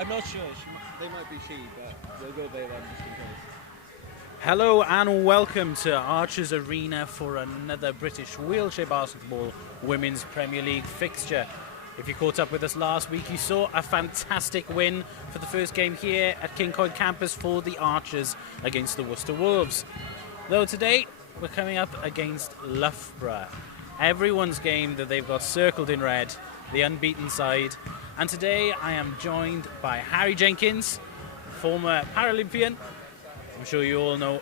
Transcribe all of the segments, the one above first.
I'm not sure. They might be she, but we'll go they then just in case. Hello and welcome to Archers Arena for another British wheelchair basketball Women's Premier League fixture. If you caught up with us last week, you saw a fantastic win for the first game here at King Coyd campus for the Archers against the Worcester Wolves. Though today we're coming up against Loughborough, everyone's game that they've got circled in red, the unbeaten side. And today I am joined by Harry Jenkins, former Paralympian. I'm sure you all know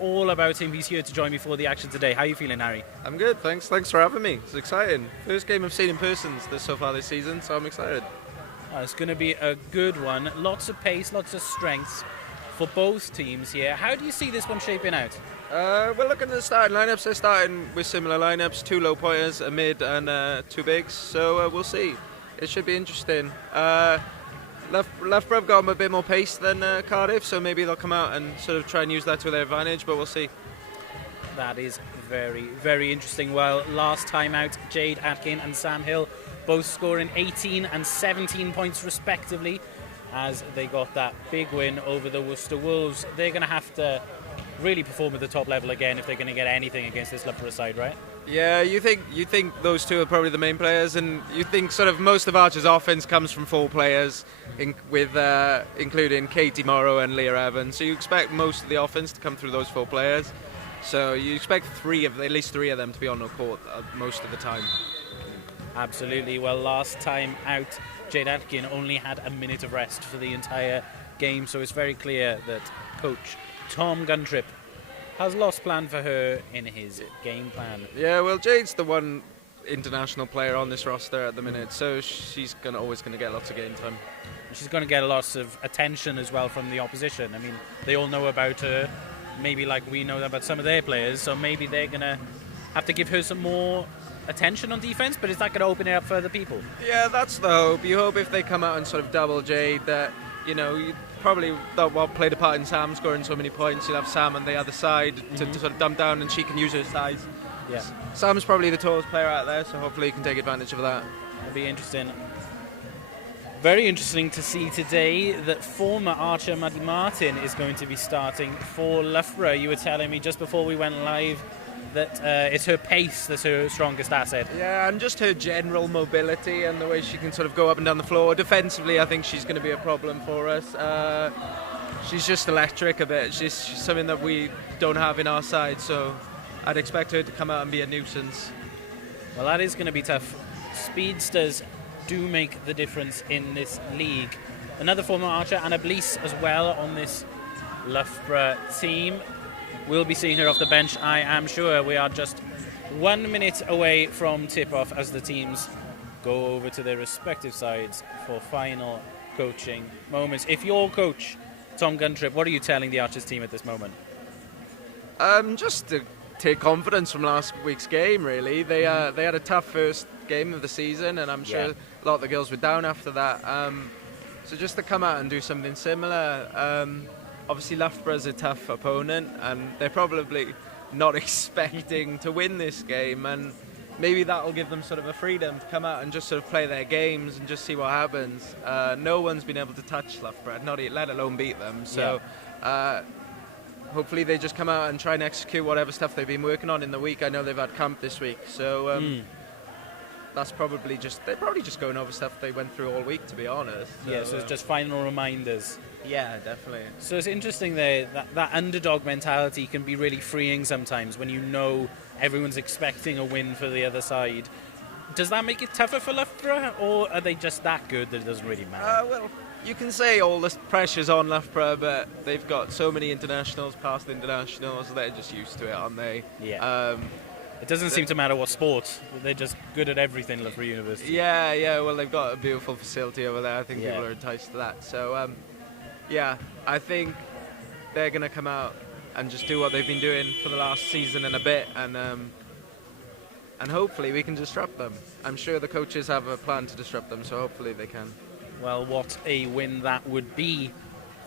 all about him. He's here to join me for the action today. How are you feeling, Harry? I'm good, thanks for having me. It's exciting. First game I've seen in person so far this season, so I'm excited. It's going to be a good one. Lots of pace, lots of strength for both teams here. How do you see this one shaping out? We're looking at the starting lineups. They're starting with similar lineups, 2 low pointers, a mid and 2 bigs, so we'll see. It should be interesting. Loughborough have got a bit more pace than Cardiff, so maybe they'll come out and sort of try and use that to their advantage, but we'll see. That is very, very interesting. Well, last time out, Jade Atkin and Sam Hill both scoring 18 and 17 points respectively as they got that big win over the Worcester Wolves. They're going to have to really perform at the top level again if they're going to get anything against this Loughborough side, right? Yeah, you think those two are probably the main players, and you think sort of most of Archer's offense comes from 4 players, including Katie Morrow and Leah Evans. So you expect most of the offense to come through those 4 players. So you expect at least three of them to be on the court most of the time. Absolutely. Well, last time out, Jade Atkin only had a minute of rest for the entire game, so it's very clear that coach Tom Guntrip has lots planned for her in his game plan. Yeah, well, Jade's the one international player on this roster at the minute, so she's always going to get lots of game time. She's going to get lots of attention as well from the opposition. I mean, they all know about her, maybe like we know about some of their players, so maybe they're going to have to give her some more attention on defence, but is that going to open it up for other people? Yeah, that's the hope. You hope if they come out and sort of double Jade that, you probably that will play the part in Sam scoring so many points. You'll have Sam on the other side to sort of dump down, and she can use her size. Yeah. Sam's probably the tallest player out there, so hopefully he can take advantage of that. It'll be interesting. Very interesting to see today that former Archer Maddie Martin is going to be starting for Loughborough. You were telling me just before we went live that it's her pace that's her strongest asset. Yeah, and just her general mobility and the way she can sort of go up and down the floor. Defensively, I think she's going to be a problem for us. She's just electric a bit. She's something that we don't have in our side, so I'd expect her to come out and be a nuisance. Well, that is going to be tough. Speedsters do make the difference in this league. Another former Archer, Anna Blease, as well on this Loughborough team. We'll be seeing her off the bench, I am sure. We are just 1 minute away from tip-off as the teams go over to their respective sides for final coaching moments. If you're coach Tom Guntrip, what are you telling the Archers team at this moment? Just to take confidence from last week's game, really. They had a tough first game of the season, and I'm sure a lot of the girls were down after that. So just to come out and do something similar. Obviously, Loughborough's a tough opponent, and they're probably not expecting to win this game, and maybe that'll give them sort of a freedom to come out and just sort of play their games and just see what happens. No one's been able to touch Loughborough, let alone beat them. So hopefully they just come out and try and execute whatever stuff they've been working on in the week. I know they've had camp this week, so that's probably they're probably just going over stuff they went through all week, to be honest. So, so it's just final reminders. Yeah, definitely. So it's interesting there that underdog mentality can be really freeing sometimes when you know everyone's expecting a win for the other side. Does that make it tougher for Loughborough, or are they just that good that it doesn't really matter? Well, you can say all the pressure's on Loughborough, but they've got so many internationals, past internationals, they're just used to it, aren't they? Yeah. It doesn't seem to matter what sport. They're just good at everything, Loughborough University. Yeah, well, they've got a beautiful facility over there. I think people are enticed to that. So, I think they're going to come out and just do what they've been doing for the last season and a bit, and hopefully we can disrupt them. I'm sure the coaches have a plan to disrupt them, so hopefully they can. Well, what a win that would be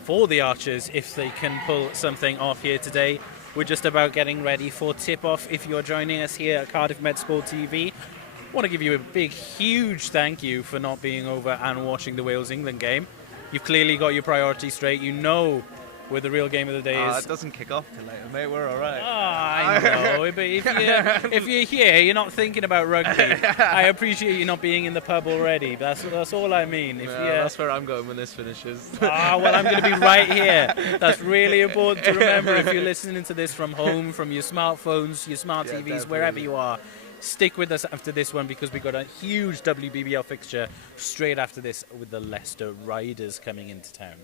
for the Archers if they can pull something off here today. We're just about getting ready for tip-off. If you're joining us here at Cardiff Met Sport TV, I want to give you a big, huge thank you for not being over and watching the Wales-England game. You've clearly got your priorities straight. You know where the real game of the day is. It doesn't kick off till later, mate. We're all right. I know, but if you're here, you're not thinking about rugby. I appreciate you not being in the pub already. That's all I mean. That's where I'm going when this finishes. Well, I'm going to be right here. That's really important to remember if you're listening to this from home, from your smartphones, your smart TVs, definitely. wherever you are. Stick with us after this one because we've got a huge WBBL fixture straight after this with the Leicester Riders coming into town.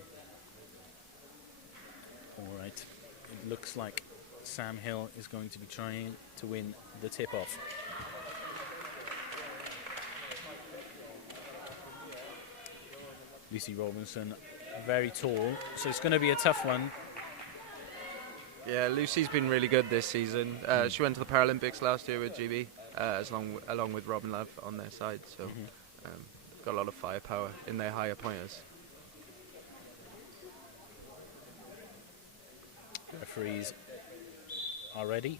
All right, it looks like Sam Hill is going to be trying to win the tip-off. Lucy Robinson, very tall, so it's going to be a tough one. Yeah, Lucy's been really good this season. She went to the Paralympics last year with GB, along with Robin Love on their side, so got a lot of firepower in their higher pointers. Referees are ready,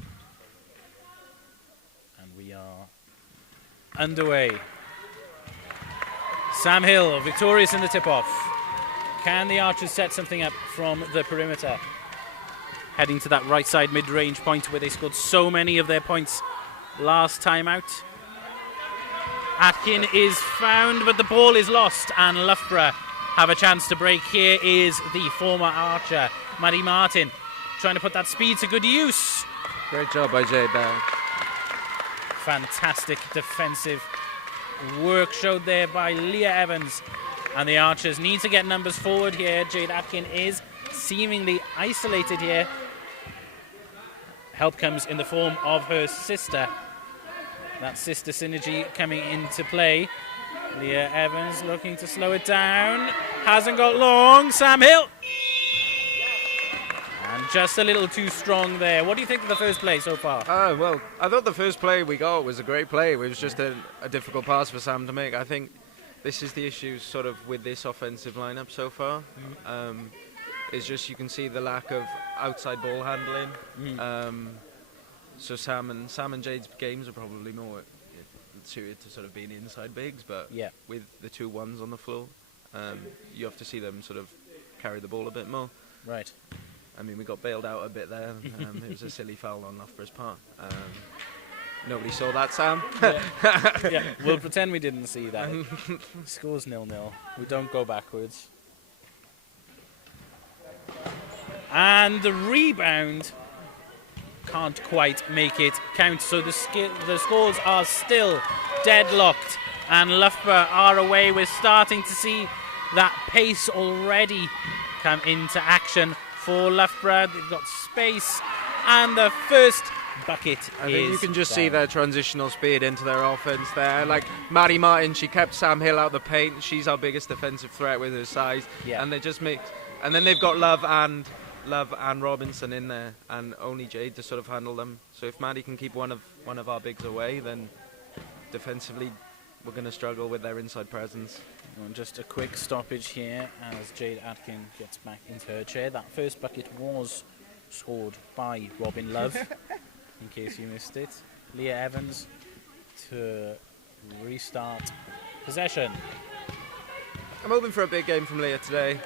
and we are underway. Sam Hill, victorious in the tip-off. Can the Archers set something up from the perimeter? Heading to that right side mid-range point where they scored so many of their points last time out. Atkin is found, but the ball is lost, and Loughborough have a chance to break. Here is the former Archer, Maddie Martin, trying to put that speed to good use. Great job by Jade there. Fantastic defensive work showed there by Leah Evans. And the Archers need to get numbers forward here. Jade Atkin is seemingly isolated here. Help comes in the form of her sister. That sister synergy coming into play. Leah Evans looking to slow it down. Hasn't got long. Sam Hill. And just a little too strong there. What do you think of the first play so far? Well, I thought the first play we got was a great play. It was just a difficult pass for Sam to make. I think this is the issue sort of with this offensive lineup so far. It's just you can see the lack of outside ball handling. So Sam and Jade's games are probably more suited to sort of being inside bigs, but with the 2 1s on the floor, you have to see them sort of carry the ball a bit more. Right. I mean, we got bailed out a bit there. It was a silly foul on Loughborough's part. Nobody saw that, Sam. Yeah, we'll pretend we didn't see that. Scores 0-0. We don't go backwards. And the rebound can't quite make it count. So the scores are still deadlocked. And Loughborough are away. We're starting to see that pace already come into action for Loughborough. They've got space. And the first bucket I think you can just see their transitional speed into their offense there. Like Maddie Martin, she kept Sam Hill out of the paint. She's our biggest defensive threat with her size. Yeah. And they just make. And then they've got Love and Robinson in there, and only Jade to sort of handle them. So if Maddie can keep one of our bigs away, then defensively we're going to struggle with their inside presence. And just a quick stoppage here as Jade Atkin gets back into her chair. That first bucket was scored by Robin Love, in case you missed it. Leah Evans to restart possession. I'm hoping for a big game from Leah today.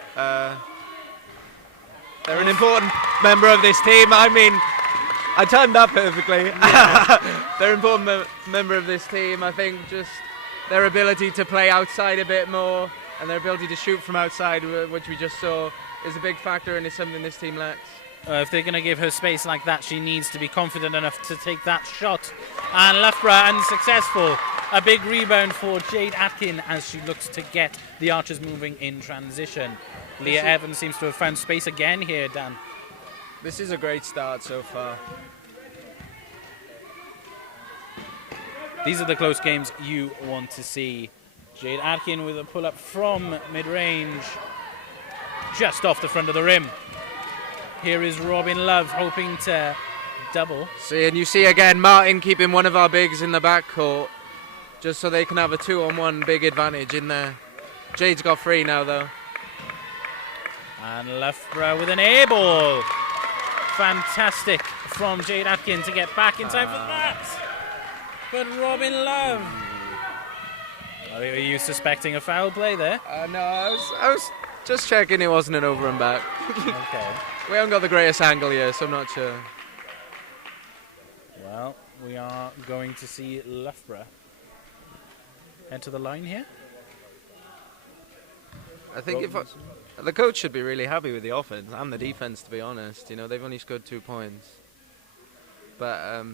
They're an important member of this team. I mean, I timed that perfectly. Yeah. They're an important member of this team. I think just their ability to play outside a bit more and their ability to shoot from outside, which we just saw, is a big factor and is something this team lacks. If they're going to give her space like that, she needs to be confident enough to take that shot. And Loughborough unsuccessful. A big rebound for Jade Atkin as she looks to get the Archers moving in transition. Leah Evans seems to have found space again here, Dan. This is a great start so far. These are the close games you want to see. Jade Atkin with a pull-up from mid-range, just off the front of the rim. Here is Robin Love hoping to double. See, and you see again Martin keeping one of our bigs in the backcourt, just so they can have a 2-on-1 big advantage in there. Jade's got 3 now, though. And Loughborough with an air ball. Fantastic from Jade Atkin to get back in time for that. But Robin Love. Are you suspecting a foul play there? No, I Just checking it wasn't an over and back. Okay. We haven't got the greatest angle here, so I'm not sure. Well, we are going to see Loughborough head to the line here. I think the coach should be really happy with the offense and the defense, to be honest. You know, they've only scored 2 points. But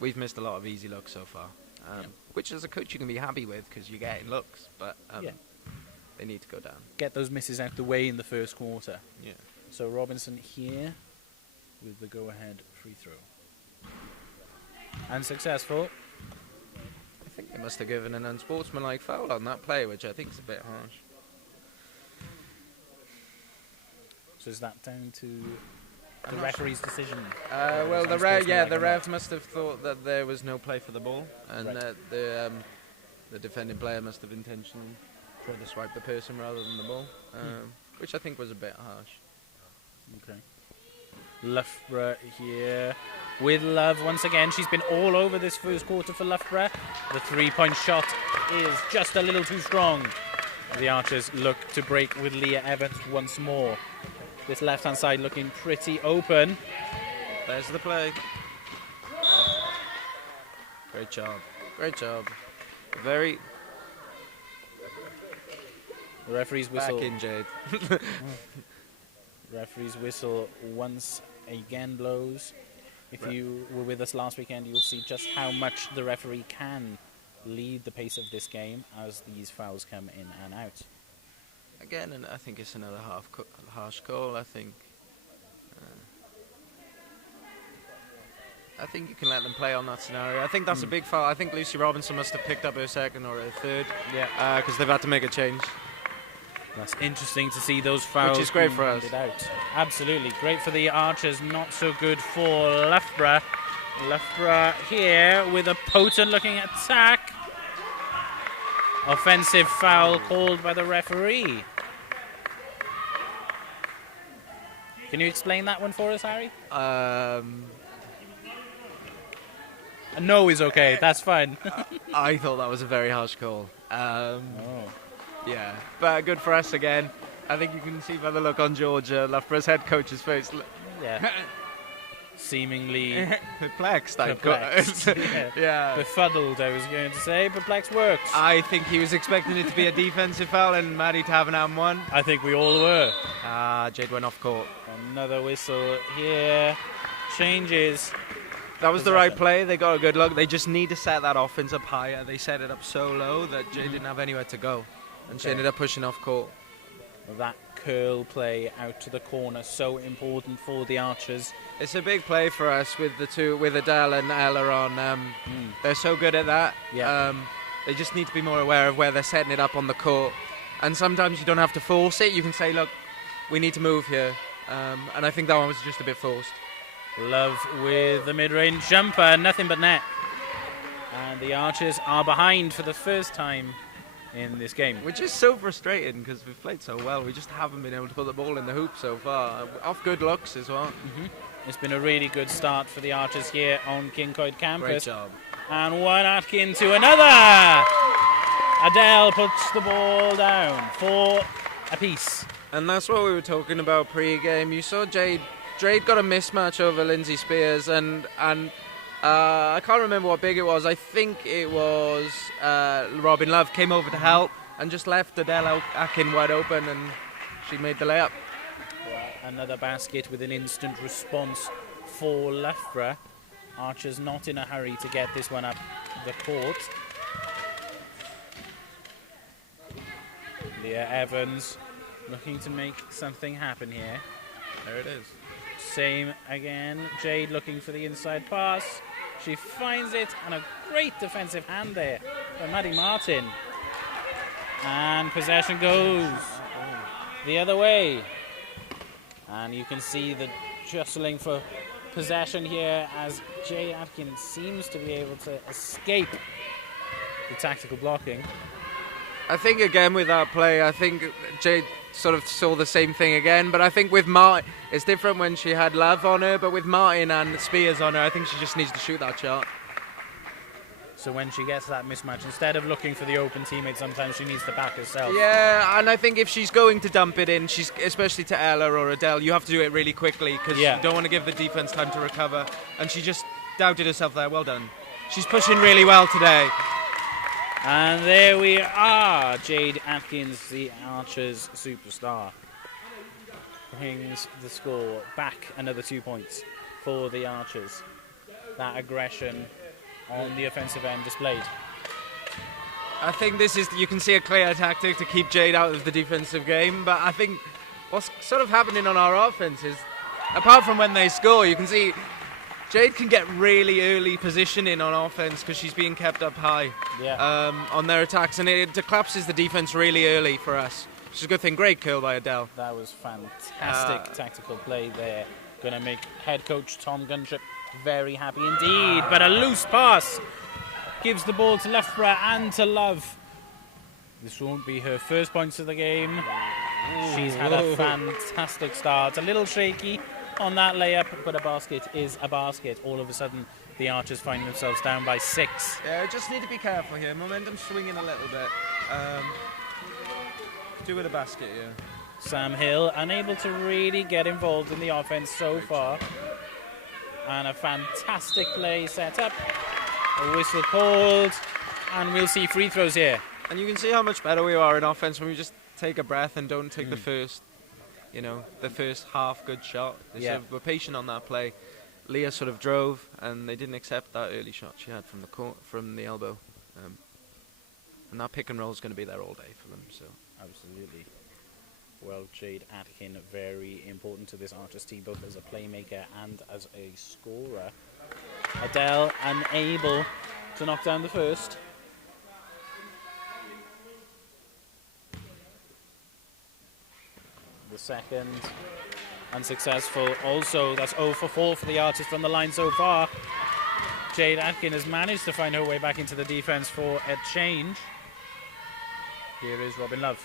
we've missed a lot of easy looks so far, which as a coach you can be happy with because you're getting looks, but they need to go down. Get those misses out the way in the first quarter. Yeah. So Robinson here with the go-ahead free throw. Unsuccessful. I think they must have given an unsportsmanlike foul on that play, which I think is a bit harsh. So is that down to the referee's decision? Well, the ref must have thought that there was no play for the ball, and Right. the defending player must have intentionally tried to swipe the person rather than the ball, which I think was a bit harsh. Okay. Loughborough here with Love once again. She's been all over this first quarter for Loughborough. The three-point shot is just a little too strong. The Archers look to break with Leah Evans once more. This left-hand side looking pretty open. There's the play. Great job. Great job. Very... The referee's whistle. Back in, Jade. Referee's whistle once again blows. If you were with us last weekend, you'll see just how much the referee can lead the pace of this game as these fouls come in and out. Again, and I think it's another harsh call. I think you can let them play on that scenario. I think that's a big foul. I think Lucy Robinson must have picked up her second or her third. Yeah. Because they've had to make a change. That's interesting to see those fouls. Which is great for us. Out. Absolutely. Great for the Archers, not so good for Loughborough. Loughborough here with a potent looking attack. Offensive foul called by the referee. Can you explain that one for us, Harry? No is okay, that's fine. I thought that was a very harsh call. Yeah, but good for us again. I think you can see by the look on Georgia, Loughborough's head coach's face. Yeah. Seemingly perplexed. Yeah. Befuddled, I was going to say. Perplexed works. I think he was expecting it to be a defensive foul and Maddie to have an and one. I think we all were. Jade went off court. Another whistle here. Changes. That was the right play. They got a good look. They just need to set that offense up higher. They set it up so low that Jade didn't have anywhere to go. And she ended up pushing off court. That curl play out to the corner, so important for the Archers. It's a big play for us with the two, with Adele and Ella on. They're so good at that. Yeah. They just need to be more aware of where they're setting it up on the court. And sometimes you don't have to force it. You can say, look, we need to move here. And I think that one was just a bit forced. Love with the mid-range jumper, nothing but net. And the Archers are behind for the first time in this game. Which is so frustrating because we've played so well. We just haven't been able to put the ball in the hoop so far. Off good looks as well. It's been a really good start for the Archers here on Kincoid campus. Great job. And one Atkin to another. Adele puts the ball down for a piece. And that's what we were talking about pre-game. You saw Jade got a mismatch over Lindsay Spears and I can't remember what big it was. I think it was Robin Love came over to help and just left Adele Akin wide open and she made the layup. Another basket with an instant response for Loughborough. Archers not in a hurry to get this one up the court. Leah Evans looking to make something happen here. There it is. Same again. Jade looking for the inside pass. She finds it, and a great defensive hand there by Maddie Martin. And possession goes the other way. And you can see the jostling for possession here as Jay Atkins seems to be able to escape the tactical blocking. I think again with that play, I think Jade sort of saw the same thing again, but I think with Martin, it's different when she had Love on her, but with Martin and Spears on her, I think she just needs to shoot that shot. So when she gets that mismatch, instead of looking for the open teammate, sometimes she needs to back herself. Yeah, and I think if she's going to dump it in, especially to Ella or Adele, you have to do it really quickly because you don't want to give the defense time to recover. And she just doubted herself there. Well done. She's pushing really well today. And there we are. Jade Atkins, the Archers superstar, brings the score back another 2 points for the Archers. That aggression on the offensive end displayed. I think you can see a clear tactic to keep Jade out of the defensive game, but I think what's sort of happening on our offense is, apart from when they score, you can see Jade can get really early positioning on offense because she's being kept up high on their attacks, and it collapses the defense really early for us, which is a good thing. Great curl by Adele. That was fantastic tactical play there. Going to make head coach Tom Guntrip very happy indeed, but a loose pass gives the ball to Loughborough and to Love. This won't be her first points of the game. She's had a fantastic start. A little shaky on that layup, but a basket is a basket. All of a sudden, the Archers find themselves down by 6. Yeah, just need to be careful here. Momentum swinging a little bit. Do with a basket here. Sam Hill unable to really get involved in the offense so far. And a fantastic play set up. A whistle called, and we'll see free throws here. And you can see how much better we are in offense when we just take a breath and don't take the first half good shot. We're patient on that play. Leah sort of drove, and they didn't accept that early shot she had from the elbow. And that pick and roll is going to be there all day for them. So absolutely. Well, Jade Atkin, very important to this Archers team, both as a playmaker and as a scorer. Adele unable to knock down the first. The second, unsuccessful. Also, that's 0 for 4 for the Archers from the line so far. Jade Atkin has managed to find her way back into the defense for a change. Here is Robin Love.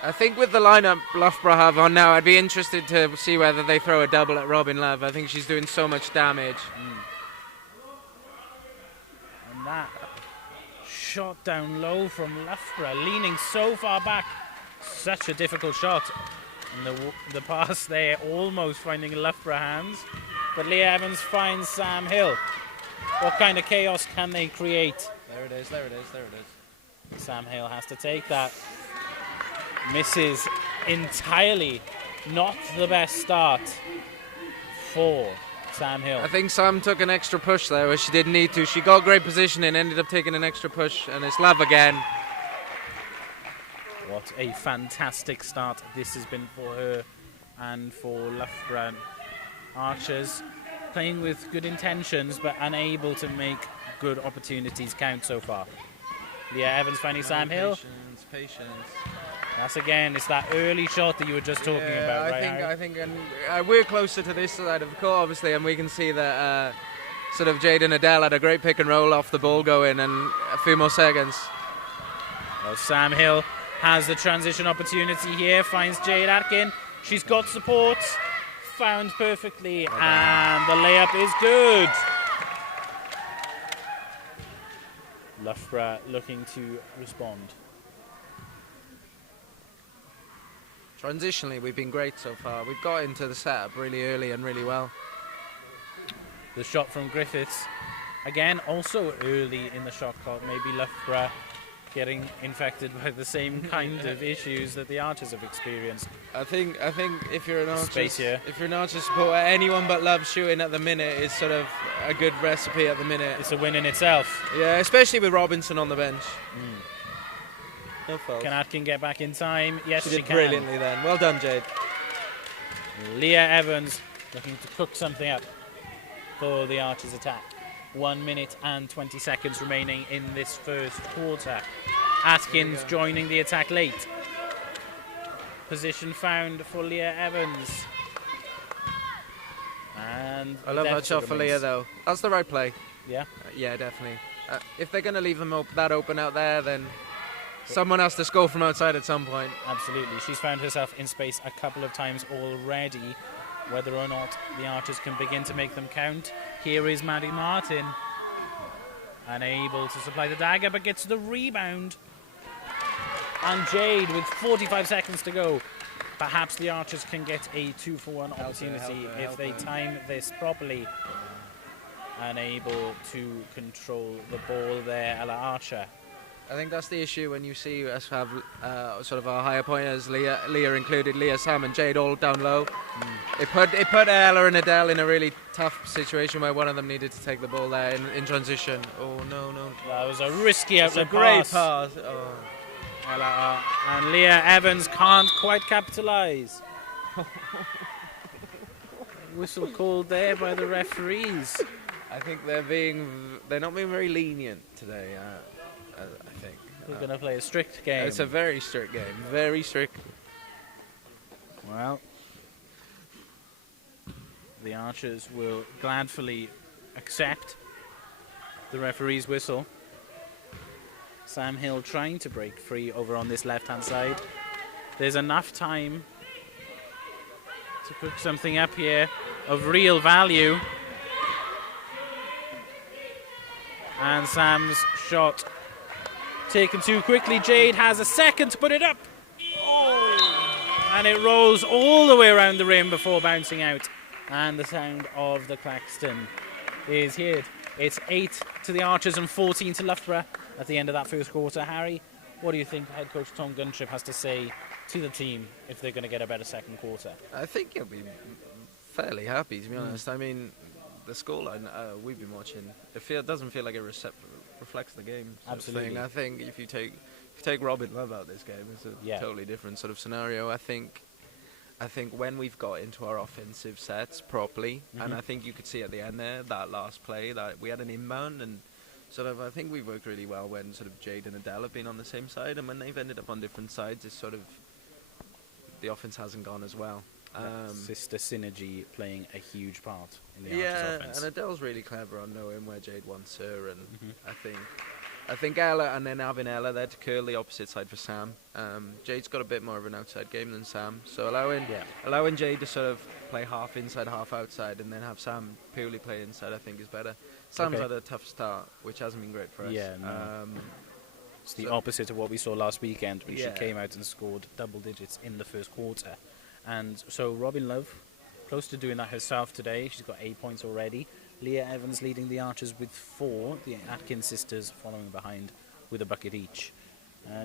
I think with the lineup Loughborough have on now, I'd be interested to see whether they throw a double at Robin Love. I think she's doing so much damage. And that shot down low from Loughborough, leaning so far back. Such a difficult shot. And the pass there almost finding Loughborough hands. But Leah Evans finds Sam Hill. What kind of chaos can they create? There it is. Sam Hill has to take that. Misses entirely. Not the best start for Sam Hill. I think Sam took an extra push there where she didn't need to. She got great position and ended up taking an extra push, and it's Love again. What a fantastic start this has been for her and for Loughborough Archers. Playing with good intentions but unable to make good opportunities count so far. Leah Evans finding Sam Hill. Patience. That's again, it's that early shot that you were just talking about, right? I think we're closer to this side of the court, obviously, and we can see that sort of Jade and Adele had a great pick and roll off the ball going, and a few more seconds. Well, Sam Hill has the transition opportunity here, finds Jade Atkin. She's got support, found perfectly, and the layup is good. Loughborough looking to respond. Transitionally, we've been great so far. We've got into the setup really early and really well. The shot from Griffiths, again, also early in the shot clock. Maybe Loughborough getting infected by the same kind of issues that the Archers have experienced. I think if you're an Archers supporter, anyone but Love shooting at the minute is sort of a good recipe at the minute. It's a win in itself. Yeah, especially with Robinson on the bench. No fault. Can Atkin get back in time? Yes, she did can. Brilliantly then. Well done, Jade. Leah Evans looking to cook something up for the Archers attack. 1 minute and 20 seconds remaining in this first quarter. Atkins joining the attack late. Position found for Leah Evans. And I love that shot for Leah, though. That's the right play. Yeah? Yeah, definitely. If they're going to leave them that open out there, then someone has to score from outside at some point. Absolutely. She's found herself in space a couple of times already. Whether or not the Archers can begin to make them count. Here is Maddie Martin. Unable to supply the dagger, but gets the rebound. And Jade with 45 seconds to go. Perhaps the Archers can get a 2-for-1 opportunity if they time this properly. Unable to control the ball there, Ella Archer. I think that's the issue when you see us have sort of our higher pointers, Leah included, Leah, Sam and Jade all down low. It put Ella and Adele in a really tough situation where one of them needed to take the ball there in transition. Oh, no. That was a risky outlet It's a great pass. pass. Oh. Ella, and Leah Evans can't quite capitalise. Whistle called there by the referees. I think they're not being very lenient today. I think We're going to play a strict game. it's a very strict game, very strict. Well, the Archers will gladfully accept the referee's whistle. Sam Hill trying to break free over on this left-hand side. There's enough time to cook something up here of real value. And Sam's shot taken too quickly. Jade has a second to put it up. Oh! And it rolls all the way around the rim before bouncing out. And the sound of the Claxton is here. It's 8 to the Archers and 14 to Loughborough at the end of that first quarter. Harry, what do you think head coach Tom Guntrip has to say to the team if they're going to get a better second quarter? I think he'll be fairly happy, to be honest. I mean, the scoreline we've been watching, it doesn't feel like it reflects the game. Absolutely. I think if you take Robin Love out of this game, it's a totally different sort of scenario. I think when we've got into our offensive sets properly, and I think you could see at the end there, that last play, that we had an inbound, and sort of I think we worked really well when sort of Jade and Adele have been on the same side, and when they've ended up on different sides, it's sort of the offense hasn't gone as well. Sister synergy playing a huge part in the Archers offense. And Adele's really clever on knowing where Jade wants her, and I think Ella, and then having Ella there to curl the opposite side for Sam. Jade's got a bit more of an outside game than Sam, so allowing Jade to sort of play half inside, half outside, and then have Sam purely play inside, I think is better. Sam's had a tough start, which hasn't been great for us. Yeah, no. It's the opposite of what we saw last weekend, when she came out and scored double digits in the first quarter. And so Robin Love, close to doing that herself today. She's got 8 points already. Leah Evans leading the Archers with 4. The Atkins sisters following behind with a bucket each.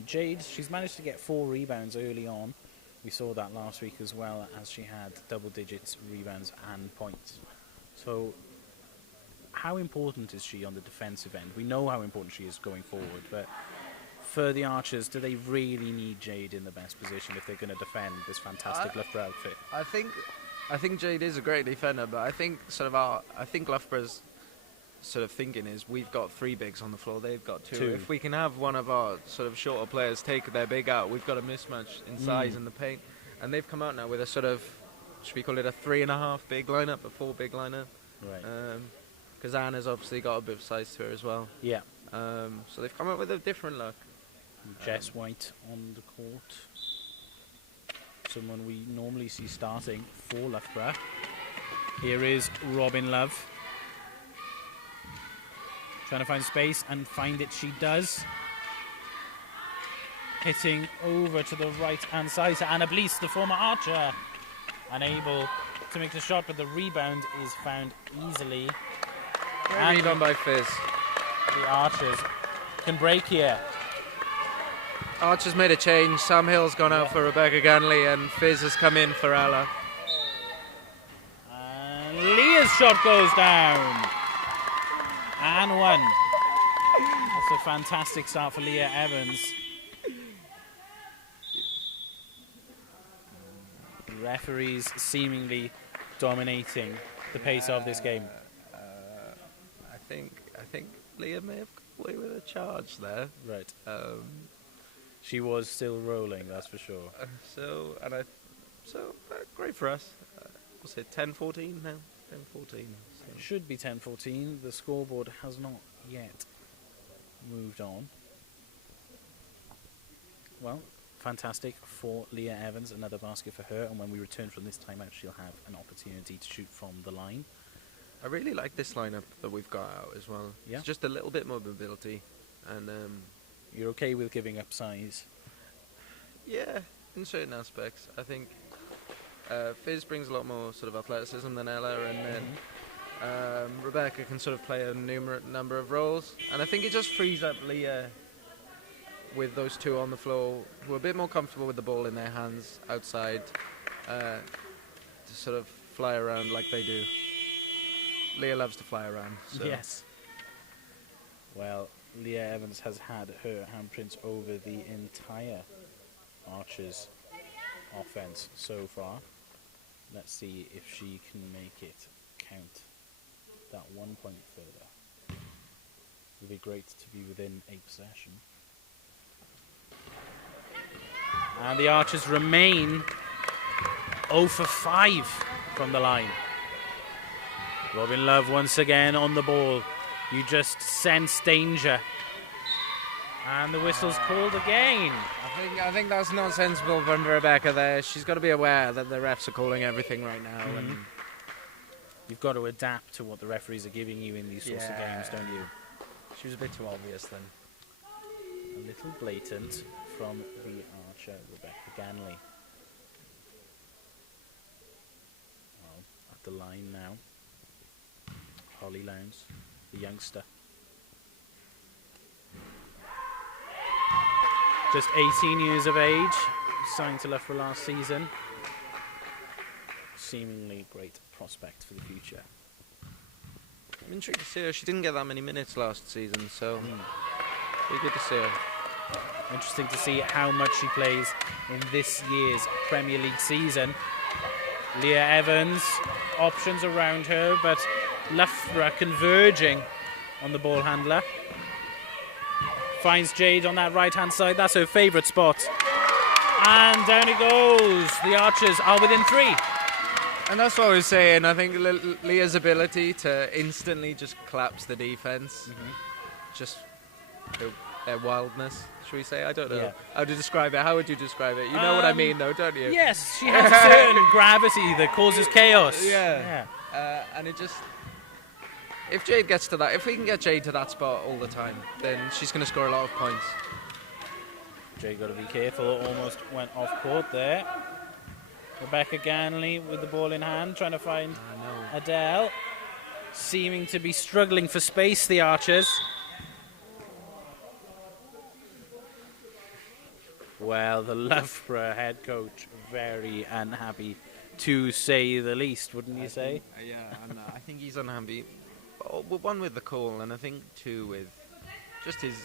Jade, she's managed to get 4 rebounds early on. We saw that last week as well, as she had double digits rebounds and points. So how important is she on the defensive end? We know how important she is going forward, but for the Archers, do they really need Jade in the best position if they're going to defend this fantastic Loughborough outfit? I think Jade is a great defender, but I think Loughborough's sort of thinking is we've got 3 bigs on the floor, they've got 2. If we can have one of our sort of shorter players take their big out, we've got a mismatch in size in the paint. And they've come out now with a sort of, should we call it a 3.5 big lineup, a 4 big lineup? Right. Because Anna's obviously got a bit of size to her as well. Yeah. So they've come out with a different look. Jess White on the court. Someone we normally see starting for Loughborough. Here is Robin Love. Trying to find space, and find it she does. Hitting over to the right-hand side to Anna Blease, the former Archer. Unable to make the shot, but the rebound is found easily. Great rebound by Fizz. The Archers can break here. Archer's made a change. Sam Hill's gone out for Rebecca Ganley, and Fizz has come in for Ella. And Leah's shot goes down. And 1. That's a fantastic start for Leah Evans. Referees seemingly dominating the pace of this game. I think Leah may have got away with a charge there. Right. She was still rolling, that's for sure. So great for us. What's it, 10-14 now? 10-14. So. It should be 10-14. The scoreboard has not yet moved on. Well, fantastic for Leah Evans. Another basket for her. And when we return from this timeout, she'll have an opportunity to shoot from the line. I really like this lineup that we've got out as well. Yeah. It's just a little bit more mobility, and You're okay with giving up size? yeah, in certain aspects. I think Fizz brings a lot more sort of athleticism than Ella, and then Rebecca can sort of play a number of roles, and I think it just frees up Leah with those two on the floor who are a bit more comfortable with the ball in their hands outside to sort of fly around like they do. Leah loves to fly around. So. Yes. Well, Leah Evans has had her handprints over the entire Archers offense so far. Let's see if she can make it count that 1 point further. It would be great to be within a possession. And the Archers remain 0 for 5 from the line. Robin Love once again on the ball. You just sense danger. And the whistle's called again. I think that's not sensible from Rebecca there. She's got to be aware that the refs are calling everything right now. And you've got to adapt to what the referees are giving you in these sorts of games, don't you? She was a bit too obvious then. A little blatant from the Archer, Rebecca Ganley. Well, at the line now. Holly Lowndes, the youngster. Just 18 years of age, signed to Loughborough last season. Seemingly great prospect for the future. I'm intrigued to see her. She didn't get that many minutes last season, so it'll be good to see her. Interesting to see how much she plays in this year's Premier League season. Leah Evans, options around her, but Loughborough converging on the ball handler. Finds Jade on that right-hand side. That's her favourite spot. And down it goes. The Archers are within 3. And that's what I was saying. I think Leah's ability to instantly just collapse the defence, just their wildness, should we say? I don't know how to describe it. How would you describe it? You know what I mean, though, don't you? Yes, she has a certain gravity that causes chaos. Yeah. And it just... If Jade gets to that, if we can get Jade to that spot all the time, then she's going to score a lot of points. Jade got to be careful. Almost went off court there. Rebecca Ganley with the ball in hand, trying to find Adele. Seeming to be struggling for space, the Archers. Well, the Loughborough head coach, very unhappy, to say the least, wouldn't you say? And I think he's unhappy. One with the call, and I think two with just his.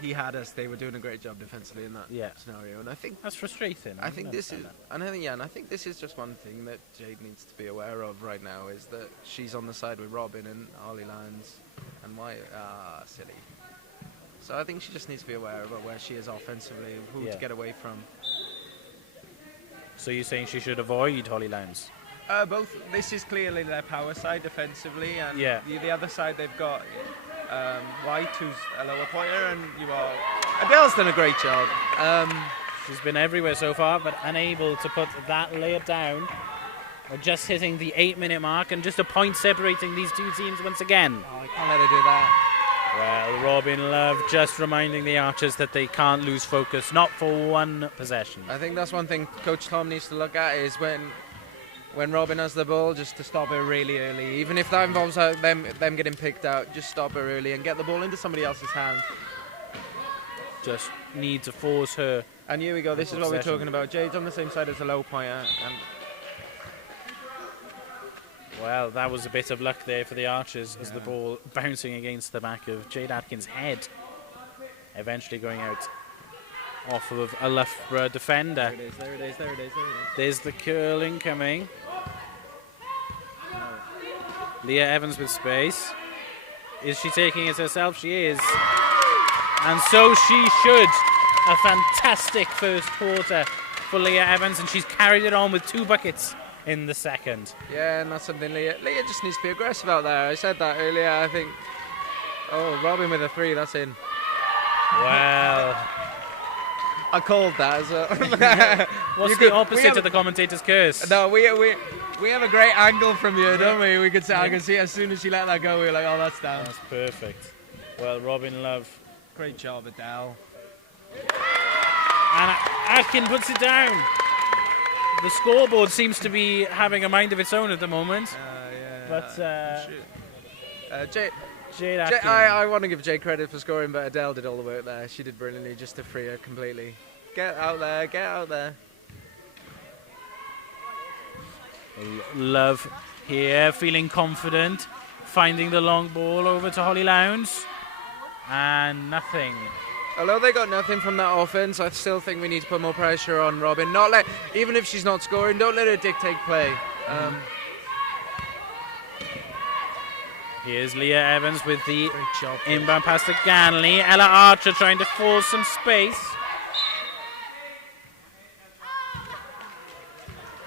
He had us. They were doing a great job defensively in that scenario, and I think that's frustrating. I think this is, and I think this is just one thing that Jade needs to be aware of right now is that she's on the side with Robin and Holly Lowndes, and why silly. So I think she just needs to be aware about where she is offensively, who to get away from. So you're saying she should avoid Holly Lowndes? Both. This is clearly their power side defensively, and the other side they've got White, who's a lower pointer, and Adele's done a great job. She's been everywhere so far, but unable to put that layup down. We're just hitting the 8-minute mark, and just a point separating these two teams once again. Oh, I can't let her do that. Well, Robin Love just reminding the Archers that they can't lose focus, not for one possession. I think that's one thing Coach Tom needs to look at is when Robin has the ball, just to stop her really early. Even if that involves them getting picked out, just stop her early and get the ball into somebody else's hands. Just need to force her. And here we go, this is what we're talking about. Jade's on the same side as a low pointer. Well, that was a bit of luck there for the Archers as the ball bouncing against the back of Jade Atkins' head. Eventually going out off of a Loughborough defender. There it is. There's the curling coming. Leah Evans with space. Is she taking it herself? She is. And so she should. A fantastic first quarter for Leah Evans, and she's carried it on with 2 buckets in the second. Yeah, and that's something Leah just needs to be aggressive out there. I said that earlier, I think. Oh, Robin with a 3, that's in. Well, I called that as well. What's the opposite of the commentator's curse? No, we have a great angle from here, don't we? We could say, I can see as soon as she let that go, we were like, oh, that's down. That's perfect. Well, Robin Love. Great job, Adele. And Atkin puts it down. The scoreboard seems to be having a mind of its own at the moment. Jade Atkin. I want to give Jade credit for scoring, but Adele did all the work there. She did brilliantly just to free her completely. Get out there, get out there. Love here, feeling confident, finding the long ball over to Holly Lowndes, and nothing. Although they got nothing from that offense, I still think we need to put more pressure on Robin. Even if she's not scoring, don't let her dictate play. Here's Leah Evans with the inbound pass to Ganley. Ella Archer trying to force some space.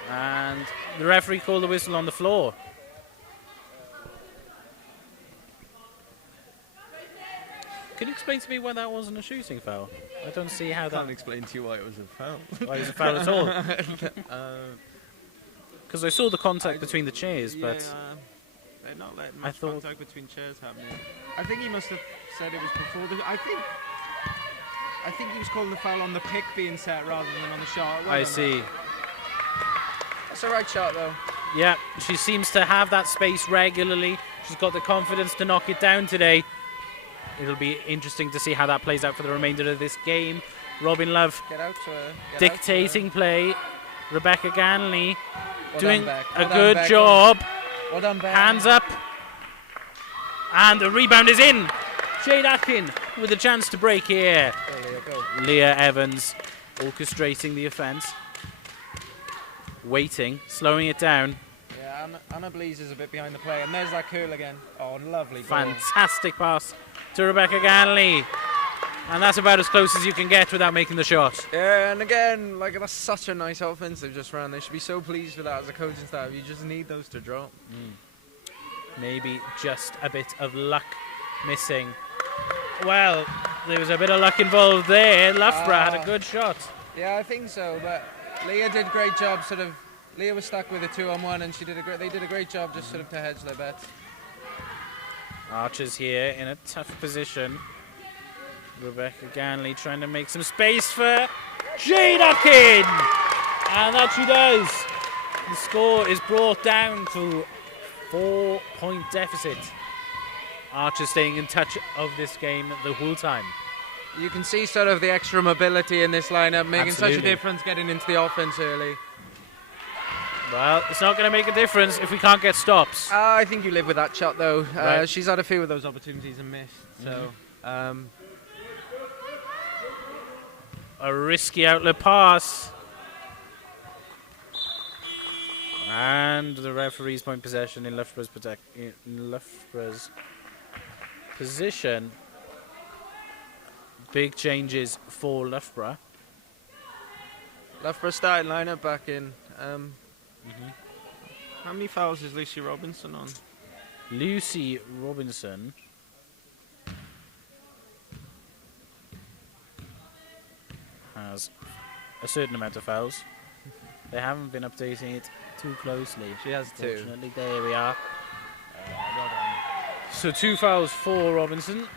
And the referee called the whistle on the floor. Can you explain to me why that wasn't a shooting foul? I don't see how that... I can't explain to you why it was a foul. Why it was a foul at all? Because I saw the contact between the chairs, but... They're not letting much contact between chairs happening. I think he must have said it was before the... I think he was calling the foul on the pick being set rather than on the shot. I see. That's a right shot, though. Yeah, she seems to have that space regularly. She's got the confidence to knock it down today. It'll be interesting to see how that plays out for the remainder of this game. Robin Love dictating play. Rebecca Ganley doing a good job. Well done, Beck. Hands up. And the rebound is in. Jade Atkin with a chance to break here. Go. Leah Evans orchestrating the offence. Waiting, slowing it down. Yeah, Anna Blease is a bit behind the play. And there's that curl again. Oh, lovely ball. Fantastic pass to Rebecca Ganley. And that's about as close as you can get without making the shot. Yeah, and again, that's such a nice offense they've just ran. They should be so pleased with that as a coaching staff. You just need those to drop. Maybe just a bit of luck missing. Well, there was a bit of luck involved there. Loughborough had a good shot. Yeah, I think so, but Leah did a great job. Leah was stuck with a 2-on-1, and they did a great job just to hedge their bets. Archers here in a tough position. Rebecca Ganley trying to make some space for Jade Atkin, and that she does. The score is brought down to 4-point deficit. Archers staying in touch of this game the whole time. You can see sort of the extra mobility in this lineup, making Absolutely. such a difference getting into the offense early. Well, it's not going to make a difference if we can't get stops. I think you live with that shot, though. Right. She's had a few of those opportunities and missed. So, a risky outlet pass. And the referee's point possession in Loughborough's position. Big changes for Loughborough. Loughborough starting lineup back in. How many fouls is Lucy Robinson on? Lucy Robinson has a certain amount of fouls. They haven't been updating it too closely. She has two. Fortunately, there we are. Well done. So 2 fouls for Robinson.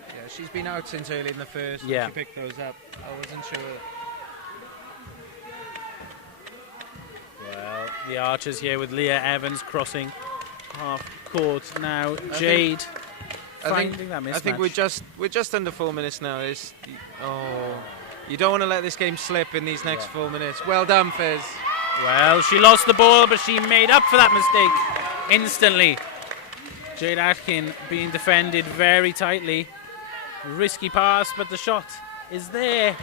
Yeah, she's been out since early in the first. Yeah. She picked those up. I wasn't sure. Well, the Archers here with Leah Evans crossing half court now. Jade finding that mismatch. I think we're just under 4 minutes now. You don't want to let this game slip in these next 4 minutes. Well done, Fizz. Well, she lost the ball, but she made up for that mistake instantly. Jade Atkin being defended very tightly. Risky pass, but the shot is there.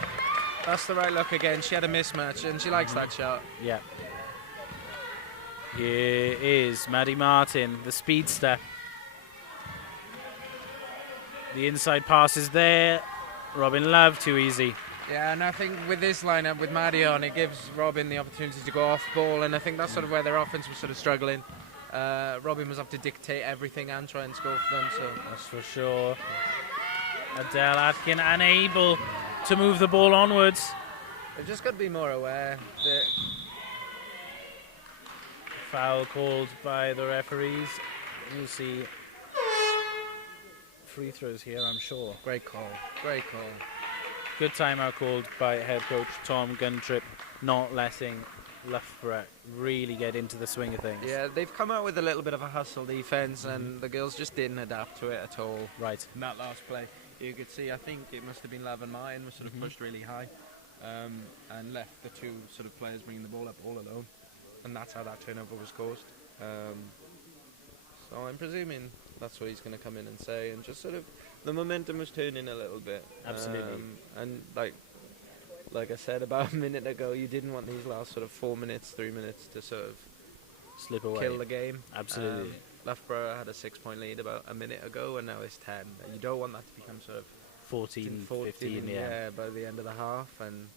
That's the right look again. She had a mismatch, and she likes that shot. Yeah. Here is Maddie Martin, the speedster. The inside pass is there. Robin Love, too easy. Yeah, and I think with this lineup, with Maddie on, it gives Robin the opportunity to go off ball, and I think that's sort of where their offense was sort of struggling. Robin was up to dictate everything and try and score for them. So that's for sure. Adele Atkin unable to move the ball onwards. They've just got to be more aware. Foul called by the referees. We'll see free throws here, I'm sure. Great call. Great call. Good timeout called by head coach Tom Guntrip, not letting Loughborough really get into the swing of things. Yeah, they've come out with a little bit of a hustle defence, and the girls just didn't adapt to it at all. Right. In that last play, you could see, I think it must have been Lav and Martin was sort of pushed really high and left the two sort of players bringing the ball up all alone. And that's how that turnover was caused. So I'm presuming that's what he's going to come in and say, and just sort of the momentum was turning a little bit. Absolutely. And like I said about a minute ago, you didn't want these last sort of 4 minutes, 3 minutes to sort of Slip away. kill the game. Absolutely. Loughborough had a 6-point lead about a minute ago, and now it's 10. And you don't want that to become sort of 14, 15, yeah, by the end of the half. And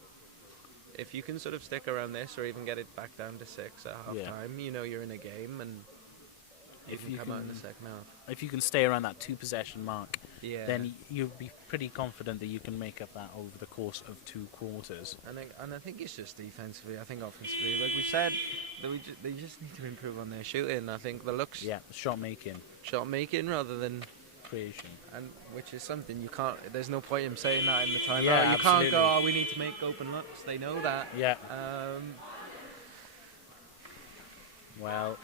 if you can sort of stick around this, or even get it back down to 6 at half time, you know you're in a game, and if you come out in the second half. If you can stay around that 2 possession mark, Yeah. then you'll be pretty confident that you can make up that over the course of 2 quarters. And I think it's just defensively. I think offensively, like we said, they just need to improve on their shooting. I think the looks, Yeah, shot making, shot making rather than, creation. and which is something you can't. There's no point in saying that in the timeout. Yeah, you can't go, absolutely. oh, we need to make open looks. They know that. Yeah. Well,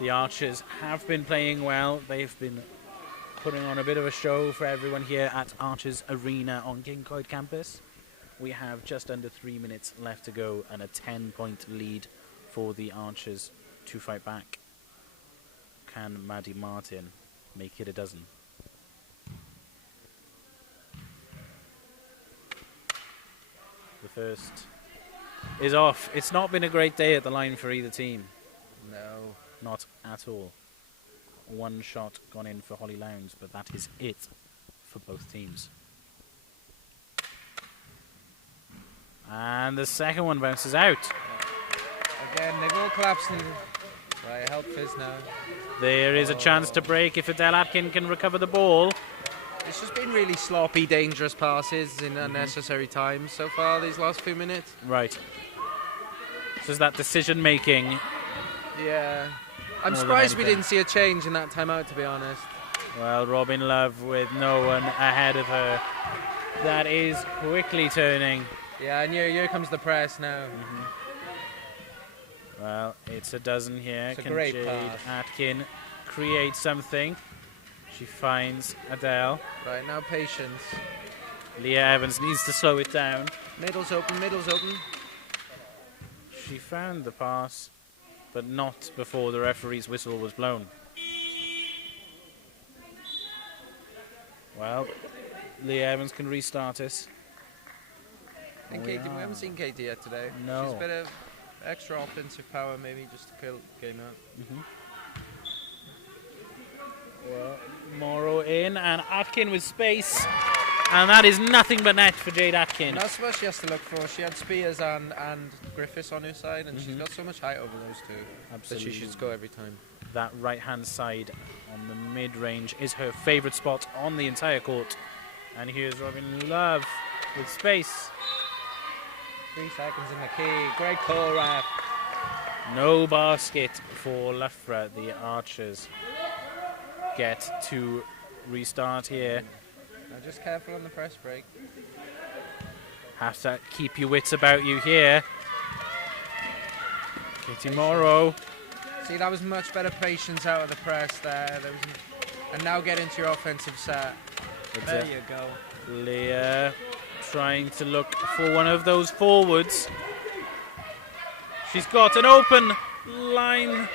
the Archers have been playing well. They've been putting on a bit of a show for everyone here at Archers Arena on Kincoid campus. We have just under 3 minutes left to go and a 10-point lead for the Archers to fight back. Can Maddie Martin make it a dozen? The first is off. It's not been a great day at the line for either team. No. Not at all. 1 shot gone in for Holly Lowndes, but that is it for both teams. And the second one bounces out. Again, they've all collapsed in. Right, help Fizz now. There is a chance to break if Adele Atkin can recover the ball. It's just been really sloppy, dangerous passes in unnecessary times so far these last few minutes. Right. So is that decision making? Yeah. I'm More than surprised we anything. didn't see a change in that timeout, to be honest. Well, Robin Love with no one ahead of her. That is quickly turning. Yeah, and here comes the press now. Well, it's a dozen here. It's a Can great Jade pass. Atkin create something? She finds Adele. Right, now patience. Leah Evans needs to slow it down. Middle's open, middle's open. She found the pass, but not before the referee's whistle was blown. Well, Leah Evans can restart us. And Katie, we haven't seen Katie yet today. No. She's a bit of extra offensive power, maybe, just to kill game out. Well, Morrow in, and Atkin with space. And that is nothing but net for Jade Atkin. And that's what she has to look for. She had Spears and Griffiths on her side, and she's got so much height over those two Absolutely. that she should score every time. That right-hand side on the mid-range is her favourite spot on the entire court. And here's Robin Love with space. 3 seconds in the key. Great call, ref. No basket for Loughborough. The Archers get to restart here. Now just careful on the press break. Have to keep your wits about you here. Katie Morrow. See, that was much better patience out of the press there. And now get into your offensive set. There you go. Leah trying to look for one of those forwards. She's got an open line.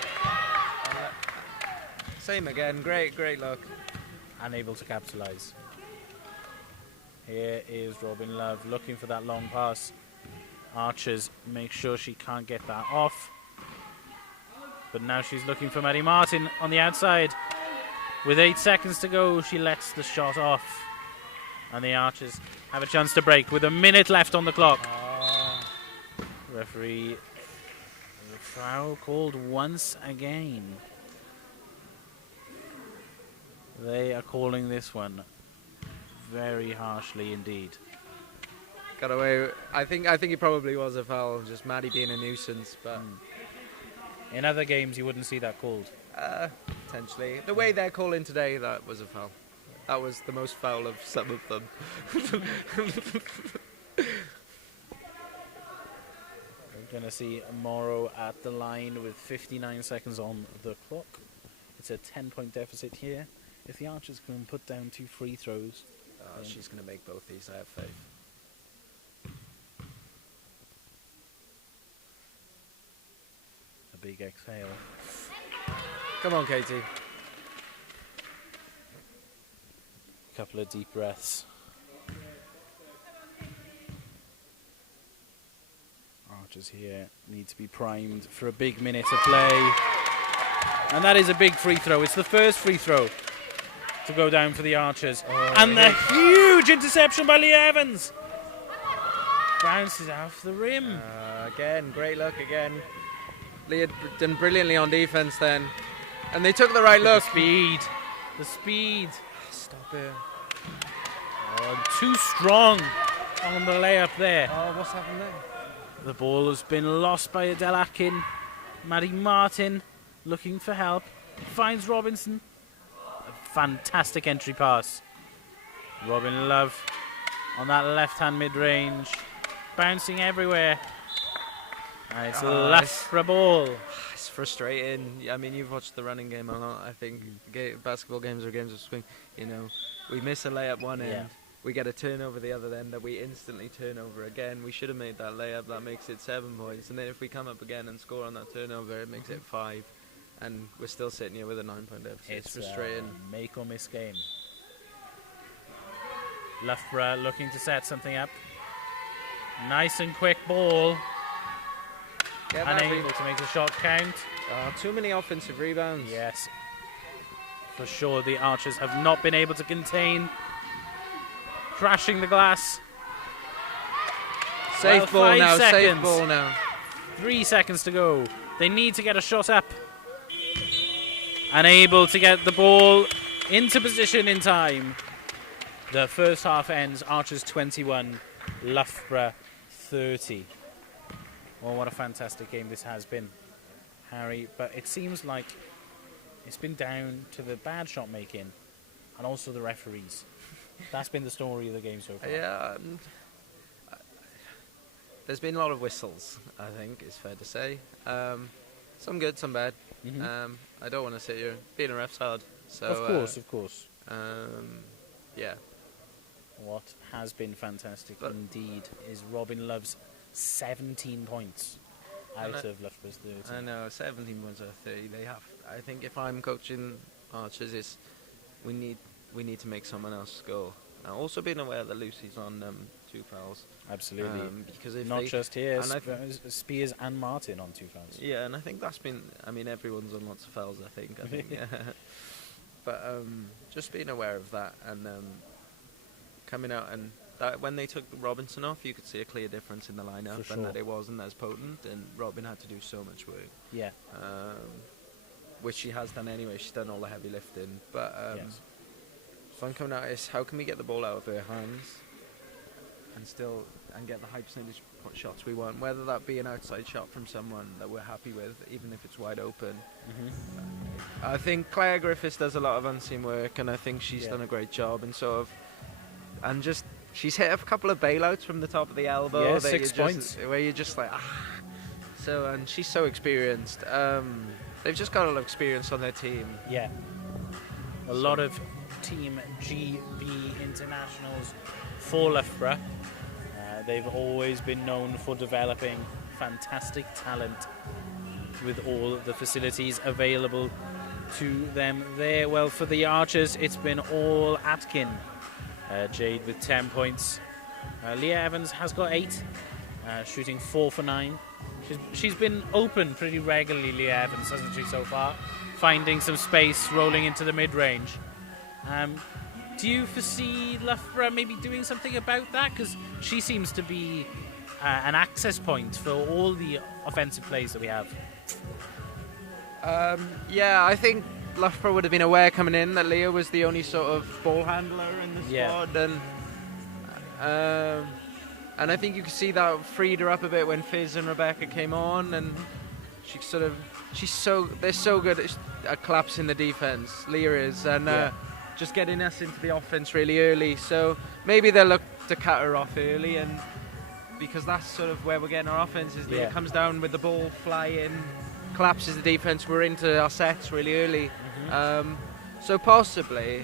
Same again. Great look. Unable to capitalise. Here is Robin Love looking for that long pass. Archers make sure she can't get that off. But now she's looking for Maddie Martin on the outside. With 8 seconds to go, she lets the shot off. And the Archers have a chance to break with a minute left on the clock. Referee, foul called once again. They are calling this one very harshly indeed. Got away. I think it probably was a foul, just Maddie being a nuisance, but in other games you wouldn't see that called. Potentially. The way they're calling today, that was a foul. That was the most foul of some of them. We're going to see Morrow at the line with 59 seconds on the clock. It's a 10-point deficit here. If the Archers can put down 2 free throws... she's going to make both these, I have faith. A big exhale. Come on, Katie. A couple of deep breaths. Archers here need to be primed for a big minute of play. And that is a big free throw. It's the first free throw to go down for the Archers. And the huge interception by Leah Evans. Bounces off the rim. Again, great look again. Leah done brilliantly on defense then. And they took the right look. The speed. Stop it. Too strong on the layup there. Oh, what's happened there? The ball has been lost by Adele Atkin. Maddie Martin looking for help. Finds Robinson. A fantastic entry pass. Robin Love on that left-hand mid-range. Bouncing everywhere. And it's a Loughborough ball. It's frustrating. I mean, you've watched the running game a lot. I think basketball games are games of swing. You know, we miss a layup one end. We get a turnover the other end that we instantly turn over again. We should have made that layup. That makes it 7 points. And then if we come up again and score on that turnover, it makes it 5. And we're still sitting here with a 9-point deficit. It's frustrating. Make or miss game. Loughborough looking to set something up. Nice and quick ball. Unable to make the shot count. Too many offensive rebounds. Yes. For sure, the Archers have not been able to contain. Crashing the glass. Safe ball now, safe ball now. 3 seconds to go. They need to get a shot up. Unable to get the ball into position in time. The first half ends, Archers 21, Loughborough 30. Well, what a fantastic game this has been, Harry. But it seems like it's been down to the bad shot making and also the referees. That's been the story of the game so far. Yeah. There's been a lot of whistles, I think, it's fair to say. Some good, some bad. I don't want to sit here. Being a ref's hard. So, of course. Yeah. What has been fantastic indeed is Robin Love's 17 points out of Loughborough's 30. I know, 17 points out of 30. I think if I'm coaching Archers, we need to make someone else score. Also being aware that Lucy's on 2 fouls. Absolutely. Because if not just here, and Spears and Martin on 2 fouls. Yeah, and I think that's been. I mean, everyone's on lots of fouls. I think. Yeah. But just being aware of that and coming out and that when they took Robinson off, you could see a clear difference in the lineup and that it wasn't as potent. And Robin had to do so much work. Yeah. Which she has done anyway. She's done all the heavy lifting, but. Yes. So I'm coming out is how can we get the ball out of her hands and get the high percentage shots we want, whether that be an outside shot from someone that we're happy with, even if it's wide open. I think Claire Griffiths does a lot of unseen work, and I think she's done a great job she's hit a couple of bailouts from the top of the elbow. Yeah, 6 points. Where you're just like, So, and she's so experienced. They've just got a lot of experience on their team. Yeah. A lot of Team GB internationals for Loughborough. They've always been known for developing fantastic talent with all the facilities available to them there. Well, for the Archers, it's been all Atkin. Jade with 10 points. Leah Evans has got 8, shooting 4 for 9. She's been open pretty regularly, Leah Evans, hasn't she, so far? Finding some space, rolling into the mid-range. Do you foresee Loughborough maybe doing something about that? Because she seems to be an access point for all the offensive plays that we have. Yeah, I think Loughborough would have been aware coming in that Leah was the only sort of ball handler in the squad, and I think you could see that freed her up a bit when Fizz and Rebecca came on, and they're so good at collapsing the defense. Leah is, and just getting us into the offense really early. So maybe they'll look to cut her off early, and because that's sort of where we're getting our offense is. It comes down with the ball flying, collapses the defense. We're into our sets really early. So possibly,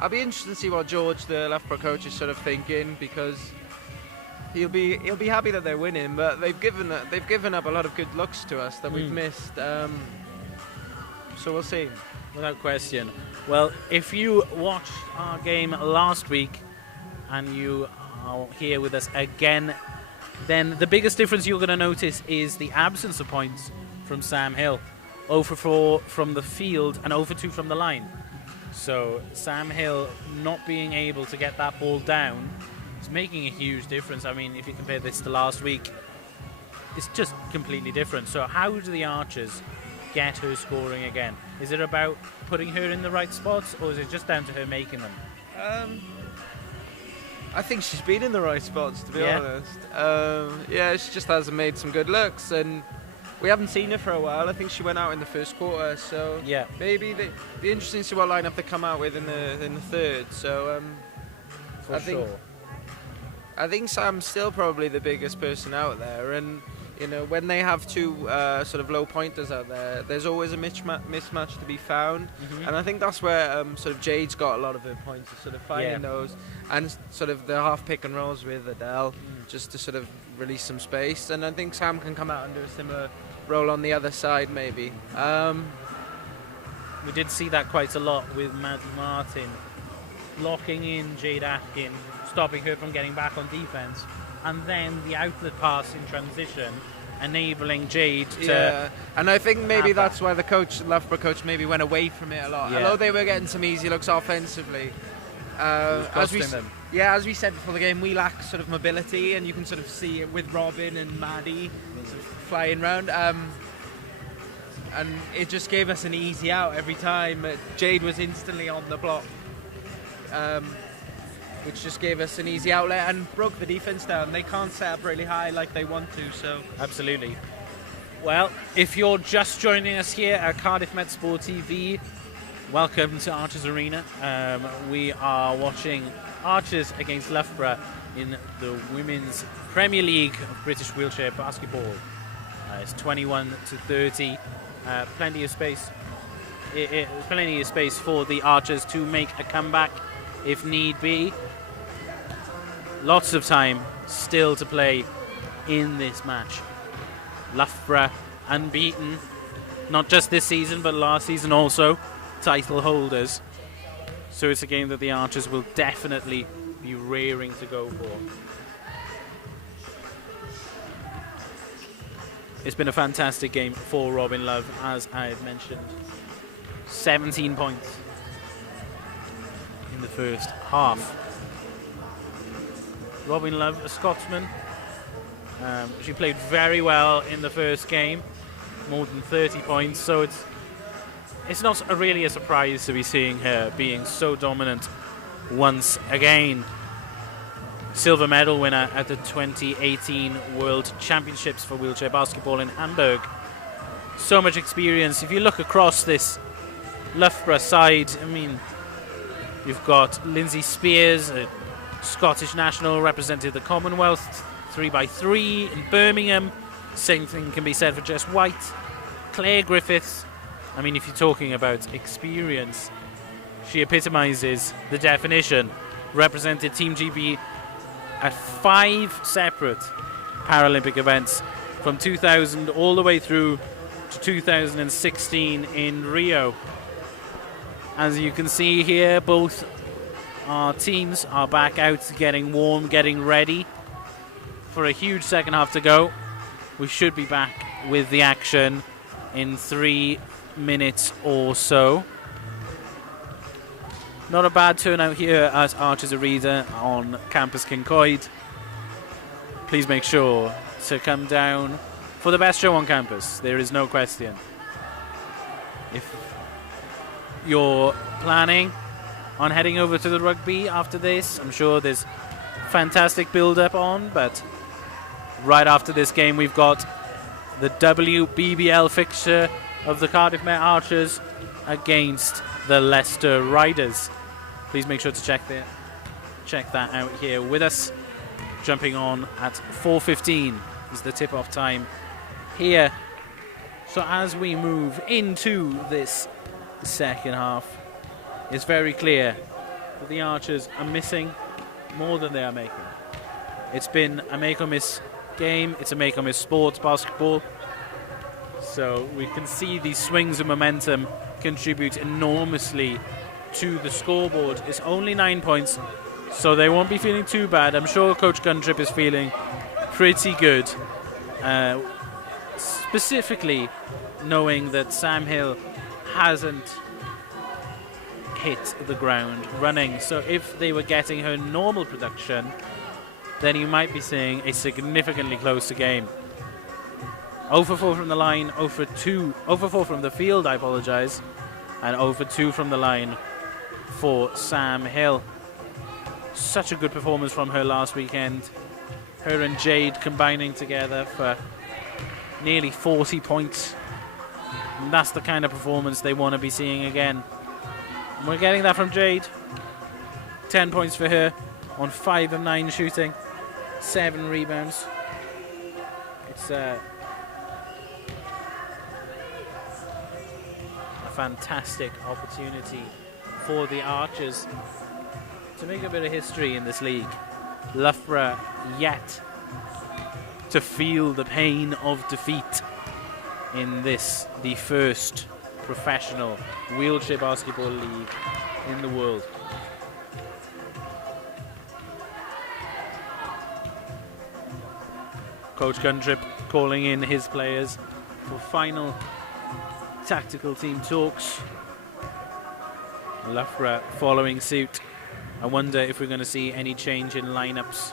I'll be interested to see what George, the Loughborough coach, is sort of thinking, because he'll be happy that they're winning, but they've given up a lot of good looks to us that we've missed. So we'll see. Without question. Well, if you watched our game last week and you are here with us again, then the biggest difference you're going to notice is the absence of points from Sam Hill. 0 for 4 from the field and 0 for 2 from the line. So Sam Hill not being able to get that ball down is making a huge difference. I mean, if you compare this to last week, it's just completely different. So how do the Archers get her scoring again? Is it about putting her in the right spots, or is it just down to her making them? I think she's been in the right spots, to be honest. She just hasn't made some good looks, and we haven't seen her for a while. I think she went out in the first quarter, so maybe it'd be interesting to see what lineup they come out with in the third. So I think Sam's still probably the biggest person out there, and when they have two sort of low pointers out there, there's always a mismatch to be found, and I think that's where sort of Jade's got a lot of her points, is sort of finding those, and sort of the half pick and rolls with Adele, just to sort of release some space, and I think Sam can come out and do a similar role on the other side, maybe. We did see that quite a lot with Maddie Martin locking in Jade Atkin, stopping her from getting back on defence, and then the outlet pass in transition, enabling Jade to... Yeah, and I think maybe that's why the Loughborough coach maybe went away from it a lot. Although they were getting some easy looks offensively. As we said before the game, we lack sort of mobility, and you can sort of see it with Robin and Maddie sort of flying around. And it just gave us an easy out every time. Jade was instantly on the block. Which just gave us an easy outlet and broke the defence down. They can't set up really high like they want to, so... Absolutely. Well, if you're just joining us here at Cardiff Met Sport TV, welcome to Archers Arena. We are watching Archers against Loughborough in the Women's Premier League of British Wheelchair Basketball. It's 21-30. Plenty of space. Plenty of space for the Archers to make a comeback if need be. Lots of time still to play in this match. Loughborough unbeaten, not just this season but last season also, title holders. So it's a game that the Archers will definitely be raring to go for. It's been a fantastic game for Robin Love, as I had mentioned. 17 points in the first half. Robin Love, a Scotsman. She played very well in the first game, more than 30 points, so it's not really a surprise to be seeing her being so dominant once again. Silver medal winner at the 2018 World Championships for wheelchair basketball in Hamburg. So much experience. If you look across this Loughborough side, I mean, you've got Lindsay Spears, a Scottish national, represented the Commonwealth 3x3 in Birmingham. Same thing can be said for Jess White. Claire Griffiths. I mean, if you're talking about experience, she epitomises the definition. Represented Team GB at 5 separate Paralympic events from 2000 all the way through to 2016 in Rio. As you can see here, both our teams are back out getting warm, getting ready for a huge second half to go. We should be back with the action in 3 minutes or so. Not a bad turnout here at Archers Arena on Campus Kincoid. Please make sure to come down for the best show on campus. There is no question. If you're planning on heading over to the rugby after this. I'm sure there's fantastic build-up on, but right after this game we've got the WBBL fixture of the Cardiff Met Archers against the Leicester Riders. Please make sure to check that out here with us. Jumping on at 4:15 is the tip-off time here. So as we move into this second half, it's very clear that the Archers are missing more than they are making. It's been a make-or-miss game. It's a make-or-miss sport, basketball. So we can see these swings of momentum contribute enormously to the scoreboard. It's only 9 points, so they won't be feeling too bad. I'm sure Coach Guntrip is feeling pretty good, specifically knowing that Sam Hill hasn't hit the ground running. So if they were getting her normal production, then you might be seeing a significantly closer game. 0 for 4 from the line, 0 for 4 from the field, I apologise, and 0 for 2 from the line for Sam Hill. Such a good performance from her last weekend. Her and Jade combining together for nearly 40 points. And that's the kind of performance they want to be seeing again. And we're getting that from Jade. 10 points for her on 5 of 9 shooting, 7 rebounds. It's a fantastic opportunity for the Archers to make a bit of history in this league. Loughborough yet to feel the pain of defeat in this, the first professional wheelchair basketball league in the world. Coach Guntrip calling in his players for final tactical team talks. Loughborough following suit. I wonder if we're going to see any change in lineups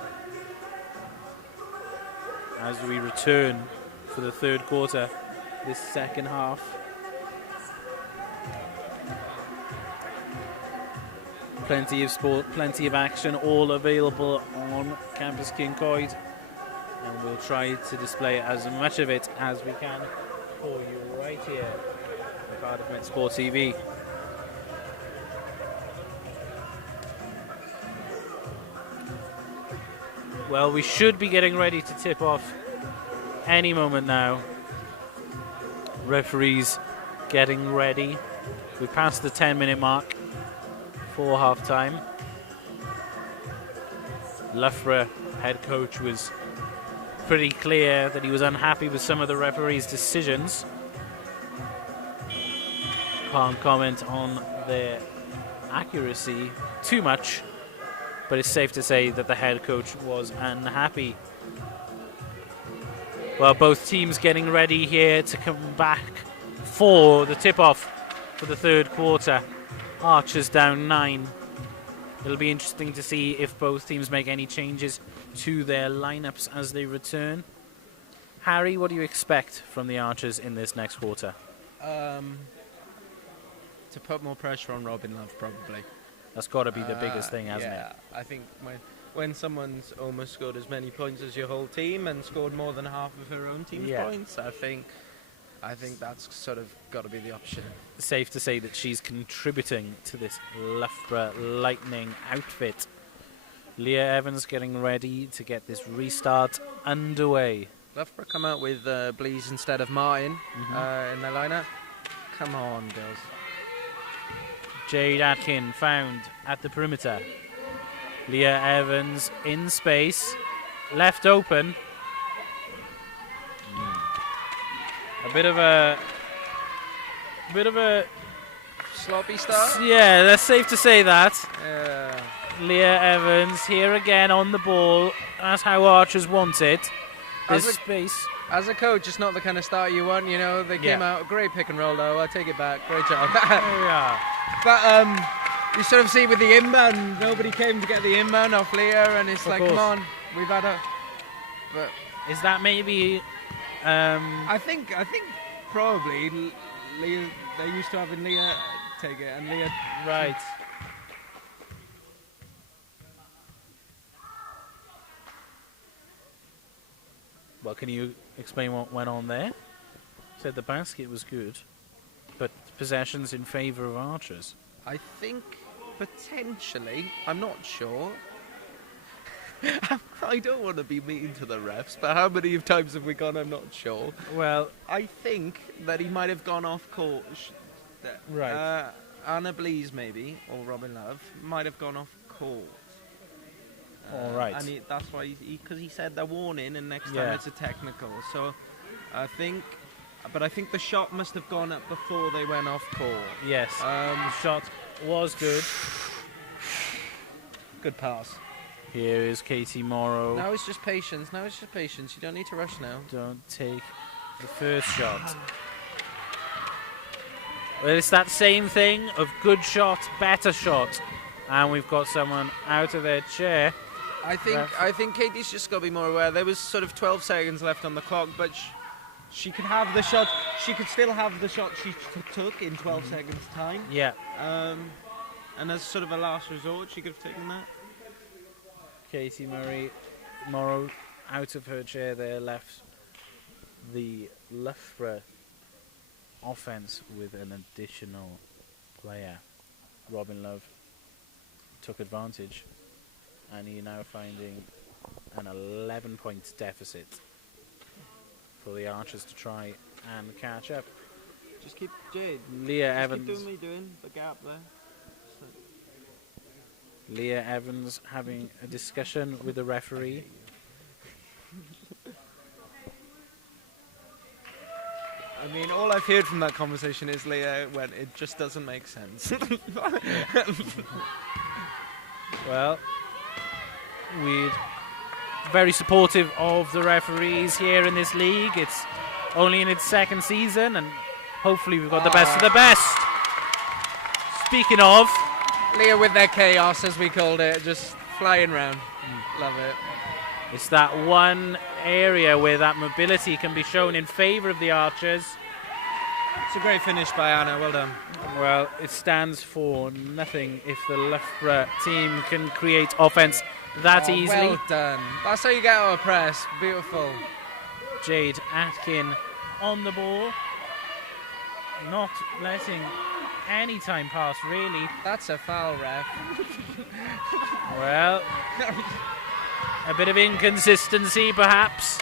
as we return for the third quarter, this second half. Plenty of sport, plenty of action, all available on Campus Kincoid, and we'll try to display as much of it as we can for you right here on Cardiff Met Sport TV. Well, we should be getting ready to tip off any moment now. Referees getting ready. We've passed the 10-minute mark for half-time. Loughborough head coach was pretty clear that he was unhappy with some of the referees' decisions. Can't comment on their accuracy too much, but it's safe to say that the head coach was unhappy. Well, both teams getting ready here to come back for the tip-off for the third quarter. Archers down 9. It'll be interesting to see if both teams make any changes to their lineups as they return. Harry, what do you expect from the Archers in this next quarter? To put more pressure on Robin Love, probably. That's got to be the biggest thing, hasn't it? Yeah, I think when someone's almost scored as many points as your whole team and scored more than half of her own team's points, I think that's sort of got to be the option. Safe to say that she's contributing to this Loughborough Lightning outfit. Leah Evans getting ready to get this restart underway. Loughborough come out with Blees instead of Martin in their lineup. Come on, girls. Jade Atkin found at the perimeter. Leah Evans in space, left open. A bit of a sloppy start. Yeah, that's safe to say that. Yeah. Leah Evans here again on the ball. That's how Archers want it. There's space. As a coach, it's not the kind of start you want. You know, they came out great pick and roll though. I take it back. Great job. Yeah. But you sort of see with the inbound, nobody came to get the inbound off Leah, and it's come on, we've had a. But is that maybe? I think probably Leah. They're used to having Leah take it, and Leah. Right. Well, can you explain what went on there? Said the basket was good, but possessions in favour of Archers. I think potentially, I'm not sure. I don't want to be mean to the refs, but how many times have we gone? I'm not sure. Well, I think that he might have gone off court. Right. Anna Blease, maybe, or Robin Love, might have gone off court. All right. And that's why, because he said they're warning, and next time it's a technical. So I think the shot must have gone up before they went off court. Yes. The shot was good. Good pass. Here is Katie Morrow. Now it's just patience. You don't need to rush now. Don't take the first shot. Well, it's that same thing of good shot, better shot. And we've got someone out of their chair. I think Katie's just got to be more aware. There was sort of 12 seconds left on the clock, but she could have the shot. She could still have the shot she took in 12 seconds' time. Yeah. And as sort of a last resort, she could have taken that. Katie Morrow out of her chair there, left the Loughborough offence with an additional player. Robin Love took advantage, and you're now finding an 11-point deficit for the Archers to try and catch up. Just keep Jade. Leah Evans. Keep doing what you're doing. The gap there. Leah Evans having a discussion with the referee. I mean, all I've heard from that conversation is Leah went, it just doesn't make sense. Well, we're very supportive of the referees here in this league. It's only in its second season, and hopefully we've got the best of the best. Speaking of, Leah with their chaos, as we called it, just flying round. Love it. It's that one area where that mobility can be shown in favour of the Archers. It's a great finish by Anna, well done. Well, it stands for nothing if the Loughborough team can create offence that easily. Well done. That's how you get out of press. Beautiful. Jade Atkin on the ball. Not letting any time pass, really. That's a foul, ref. Well, a bit of inconsistency, perhaps.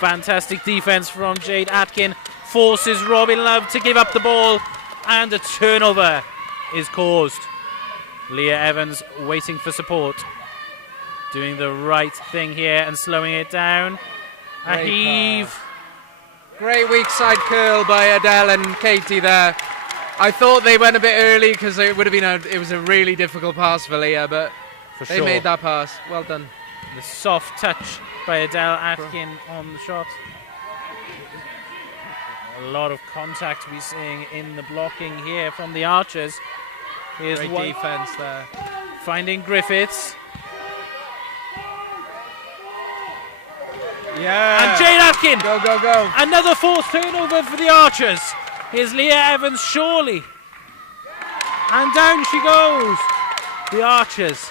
Fantastic defence from Jade Atkin. Forces Robin Love to give up the ball, and a turnover is caused. Leah Evans waiting for support. Doing the right thing here and slowing it down. A heave. Great weak side curl by Adele and Katie there. I thought they went a bit early because it would have been it was a really difficult pass for Leah, but they made that pass. Well done. The soft touch by Adele Atkin on the shot. A lot of contact we're seeing in the blocking here from the Archers. Here's great defense there. Finding Griffiths. Yeah. And Jade Atkin. Go, go, go. Another fourth turnover for the Archers. Here's Leah Evans, surely. And down she goes. The Archers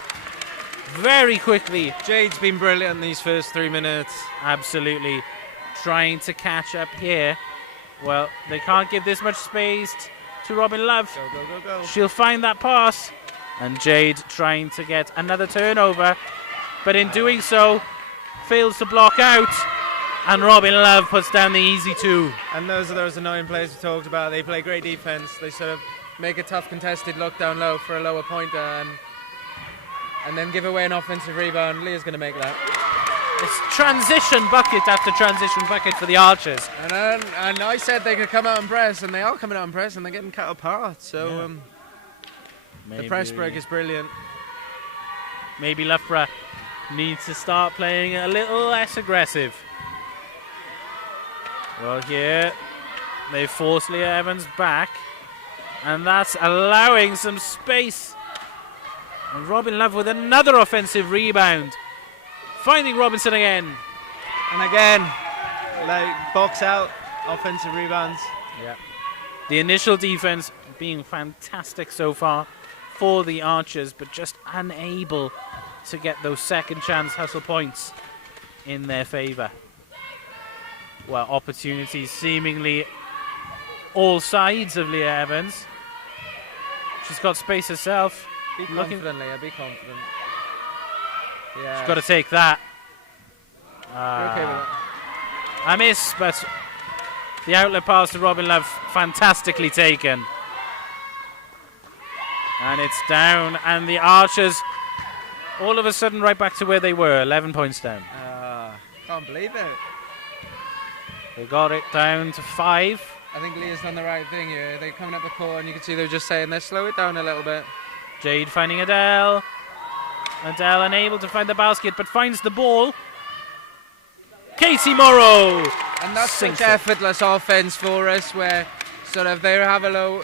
very quickly. Jade's been brilliant these first 3 minutes. Absolutely. Trying to catch up here. Well, they can't give this much space to Robin Love. Go, go, go, go. She'll find that pass. And Jade trying to get another turnover. But in doing so, fails to block out. And Robin Love puts down the easy two. And those are those annoying players we talked about. They play great defense. They sort of make a tough contested look down low for a lower pointer and then give away an offensive rebound. Leah's going to make that. It's transition bucket after transition bucket for the Archers. And I said they could come out and press, and they are coming out and press, and they're getting cut apart. So the press break is brilliant. Maybe Loughborough needs to start playing a little less aggressive. Well, here they force Leah Evans back, and that's allowing some space. And Robin Love with another offensive rebound. Finding Robinson again. And again, like box out, offensive rebounds. Yeah. The initial defense being fantastic so far for the Archers, but just unable to get those second chance hustle points in their favour. Well, opportunities seemingly all sides of Leah Evans. She's got space herself. Be confident, Leah, be confident. Yeah. She's got to take that. You're okay with it? A miss, but the outlet pass to Robin Love, fantastically taken. And it's down, and the Archers all of a sudden right back to where they were, 11 points down. Can't believe it. They got it down to 5. I think Leah's done the right thing here. They're coming up the court, and you can see they're just saying, let's slow it down a little bit. Jade finding Adele. Adele unable to find the basket, but finds the ball. Katie Morrow! And that's such effortless offense for us, where sort of they have a low...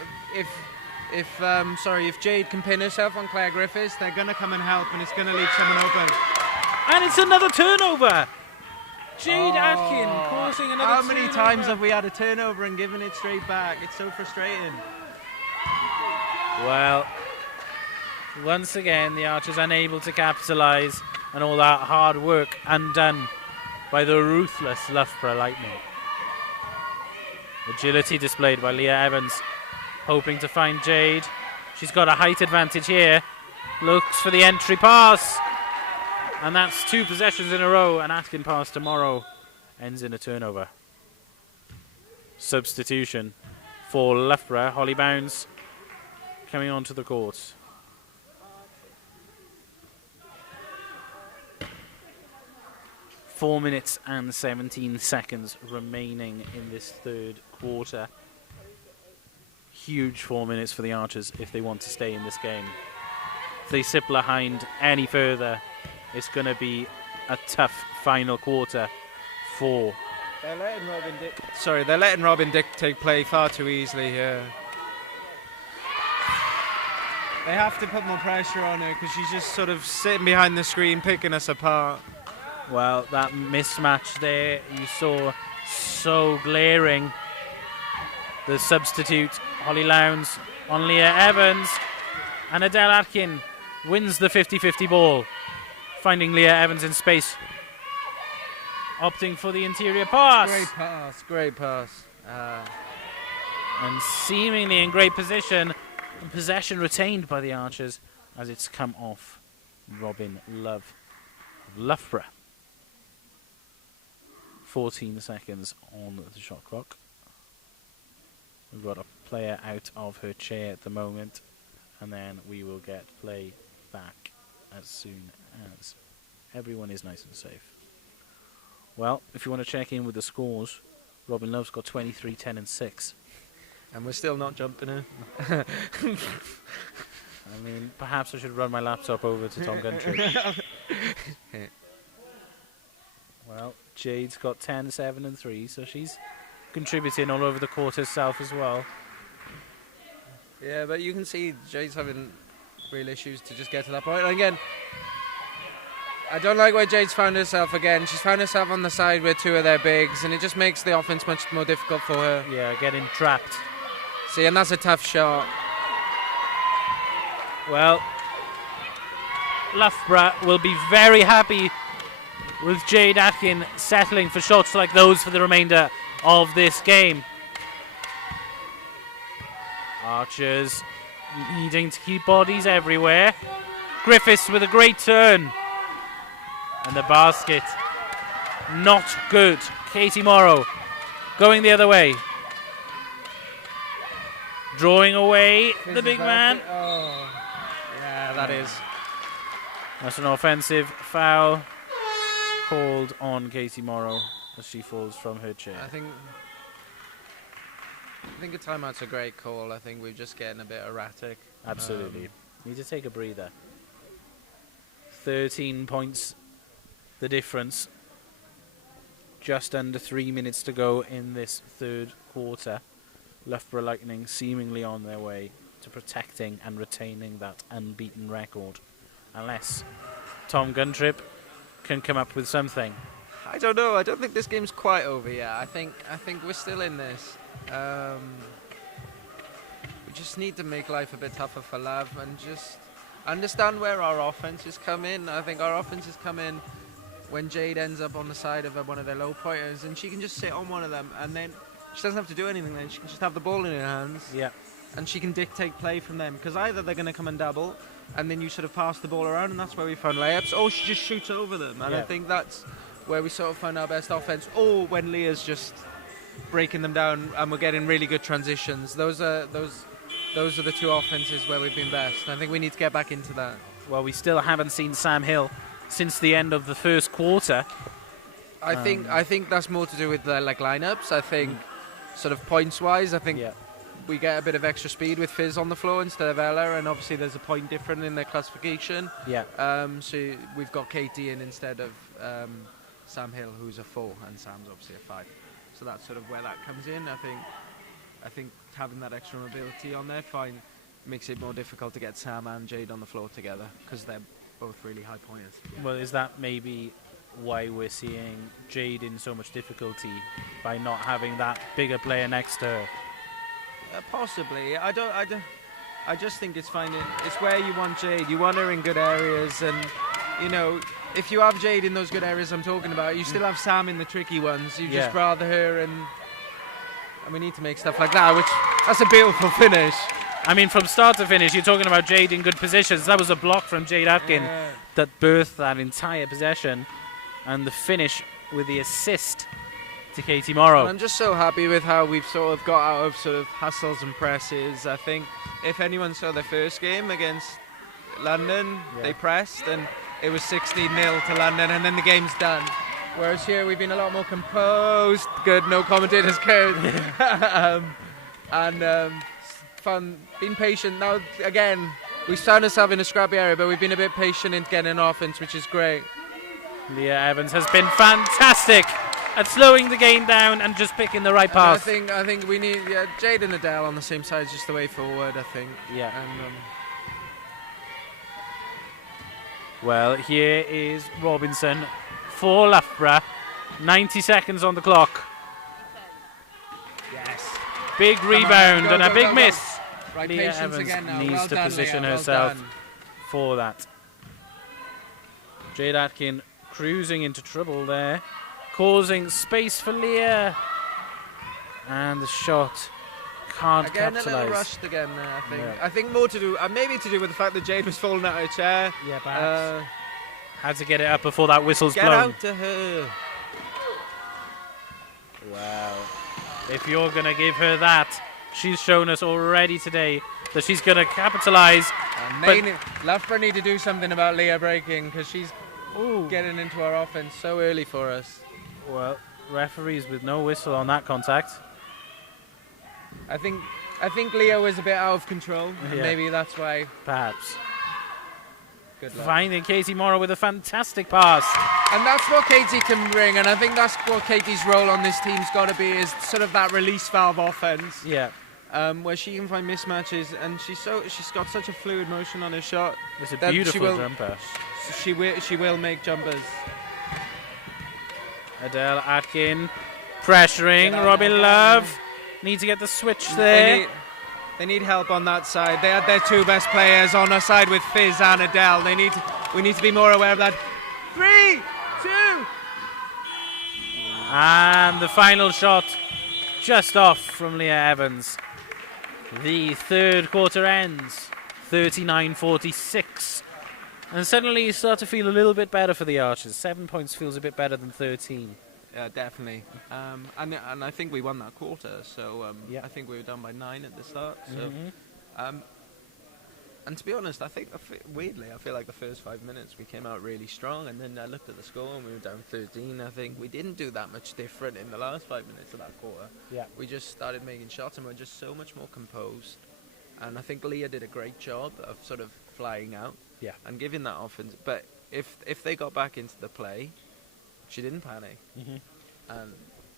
If Jade can pin herself on Claire Griffiths, They're going to come and help, and it's going to leave someone open. And it's another turnover! Jade Atkin causing another How turnover. many times have we had a turnover and given it straight back? It's so frustrating. Well, once again, the Archers unable to capitalise, and all that hard work undone by the ruthless Loughborough Lightning. Agility displayed by Leah Evans, hoping to find Jade. She's got a height advantage here. Looks for the entry pass. And that's 2 possessions in a row. An Atkin pass tomorrow ends in a turnover. Substitution for Loughborough. Holly Bounds coming onto the court. Four minutes and 17 seconds remaining in this third quarter. Huge 4 minutes for the Archers if they want to stay in this game. If they slip behind any further, it's going to be a tough final quarter for... They're letting Robin dictate play far too easily here. They have to put more pressure on her because she's just sort of sitting behind the screen picking us apart. Well, that mismatch there you saw so glaring. The substitute, Holly Lowndes on Leah Evans, and Adele Atkin wins the 50-50 ball, finding Leah Evans in space, opting for the interior pass. Great pass. And seemingly in great position, and possession retained by the Archers as it's come off Robin Love of Loughborough. 14 seconds on the shot clock. We've got a player out of her chair at the moment, and then we will get play back as soon as everyone is nice and safe. Well, if you want to check in with the scores, Robin Love's got 23, 10 and 6. And we're still not jumping her. I mean, perhaps I should run my laptop over to Tom Gundry. Well, Jade's got 10, 7 and 3, so she's contributing all over the court herself as well. Yeah, but you can see Jade's having real issues to just get to that point. And again, I don't like where Jade's found herself again. She's found herself on the side with 2 of their bigs, and it just makes the offense much more difficult for her. Yeah, getting trapped. See, and that's a tough shot. Well, Loughborough will be very happy with Jade Atkin settling for shots like those for the remainder of this game. Archers needing to keep bodies everywhere. Griffiths with a great turn. And the basket, not good. Katie Morrow going the other way. Drawing away the big man. Oh, yeah, that is. That's an offensive foul called on Katie Morrow as she falls from her chair. I think a timeout's a great call. I think we're just getting a bit erratic. Absolutely. Need to take a breather. 13 points, the difference. Just under 3 minutes to go in this third quarter. Loughborough Lightning seemingly on their way to protecting and retaining that unbeaten record. Unless Tom Guntrip can come up with something. I don't know. I don't think this game's quite over yet. I think we're still in this. We just need to make life a bit tougher for Lav and just understand where our offenses come in. I think our offenses come in when Jade ends up on the side of one of their low pointers, and she can just sit on one of them, and then she doesn't have to do anything. Then she can just have the ball in her hands, and she can dictate play from them. Because either they're going to come and double, and then you sort of pass the ball around, and that's where we found layups, or she just shoots over them. And I think that's where we sort of find our best offense. Or when Leah's just breaking them down, and we're getting really good transitions. Those are the two offenses where we've been best. I think we need to get back into that. Well, we still haven't seen Sam Hill since the end of the first quarter. I think that's more to do with the lineups. I think sort of points wise, I think we get a bit of extra speed with Fizz on the floor instead of Ella, and obviously there's a point different in their classification. So we've got Katie in instead of Sam Hill, who's a 4, and Sam's obviously a 5. So that's sort of where that comes in. I think having that extra mobility on there makes it more difficult to get Sam and Jade on the floor together, because they're both really high pointers. Well, is that maybe why we're seeing Jade in so much difficulty, by not having that bigger player next to her? Possibly. I just think it's where you want Jade. You want her in good areas, and if you have Jade in those good areas I'm talking about, you still have Sam in the tricky ones. You just rather her, and we need to make stuff like that, that's a beautiful finish. I mean, from start to finish, you're talking about Jade in good positions. That was a block from Jade Atkin that birthed that entire possession, and the finish with the assist to Katie Morrow. And I'm just so happy with how we've sort of got out of sort of hassles and presses. I think if anyone saw their first game against London, they pressed, and it was 16-0 to London, and then the game's done. Whereas here we've been a lot more composed. Good, no commentators cared. Fun, been patient. Now, again, we found ourselves in a scrappy area, but we've been a bit patient in getting an offense, which is great. Leah Evans has been fantastic at slowing the game down and just picking the right path. I think we need Jade and Adele on the same side is just the way forward, I think. Yeah. Well, here is Robinson for Loughborough. 90 seconds on the clock. Yes. Big rebound and a big miss. Right, Leah Evans again now. needs to position herself for that. Jade Atkin cruising into trouble there, causing space for Leah. And the shot can't capitalise. A little rushed again there, I think. I think more to do, maybe to do with the fact that Jade was falling out of her chair. Yeah, perhaps. Had to get it up before that whistle's blown. Get out to her. Wow. If you're going to give her that, she's shown us already today that she's going to capitalise. Loughborough need to do something about Leah breaking, because she's getting into our offense so early for us. Well, referees with no whistle on that contact. I think Leah was a bit out of control. Yeah. Maybe that's why. Perhaps. Good luck. Finding Katie Morrow with a fantastic pass. And that's what Katie can bring, and I think that's what Katie's role on this team's got to be, is sort of that release valve offense. Yeah. Where she can find mismatches, and she's got such a fluid motion on her shot. It's a beautiful jumper. She will make jumpers. Adele Atkin pressuring Robin Love. Need to get the switch there. They need help on that side. They had their two best players on our side with Fizz and Adele. We need to be more aware of that. 3, 2. And the final shot just off from Leah Evans. The third quarter ends 39-46. And suddenly you start to feel a little bit better for the Archers. 7 points feels a bit better than 13. Yeah, definitely. And I think we won that quarter. So I think we were down by 9 at the start. So, and to be honest, weirdly, I feel like the first 5 minutes we came out really strong. And then I looked at the score and we were down 13. I think we didn't do that much different in the last 5 minutes of that quarter. Yeah. We just started making shots and we're just so much more composed. And I think Leah did a great job of sort of flying out and giving that offense. But if they got back into the play, she didn't panic. And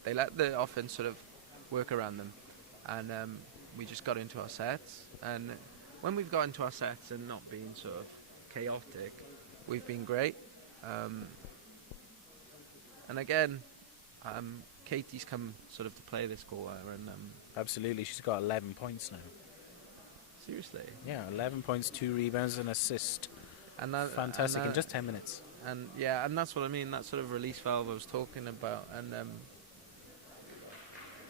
they let the offense sort of work around them. And we just got into our sets. And when we've got into our sets and not being sort of chaotic, we've been great. And again, Katie's come sort of to play this quarter. And absolutely, she's got 11 points now. seriously. Yeah, 11 points, 2 rebounds, and assist. And that, fantastic in just 10 minutes. And yeah, and that's what I mean. That sort of release valve I was talking about. And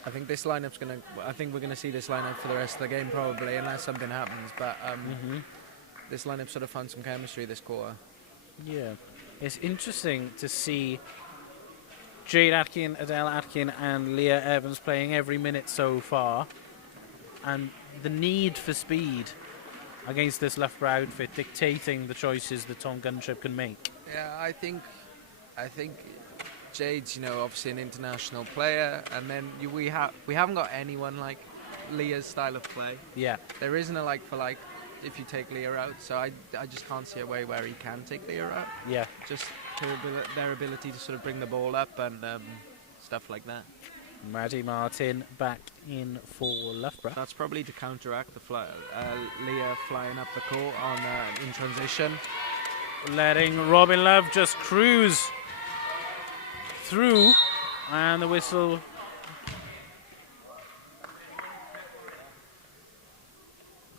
I think this lineup's gonna. I think we're gonna see this lineup for the rest of the game probably, unless something happens. But this lineup sort of found some chemistry this quarter. Yeah, it's interesting to see Jade Atkin, Adele Atkin, and Leah Evans playing every minute so far, and the need for speed against this Loughborough outfit dictating the choices that Tom Guntrip can make. Yeah, I think Jade's, obviously an international player, and then we haven't got anyone like Leah's style of play. Yeah, there isn't a like for like if you take Leah out, so I just can't see a way where he can take Leah out. Yeah, just their ability to sort of bring the ball up and stuff like that. Maddie Martin back in for Loughborough. That's probably to counteract the Leah flying up the court on in transition. Letting Robin Love just cruise through, and the whistle.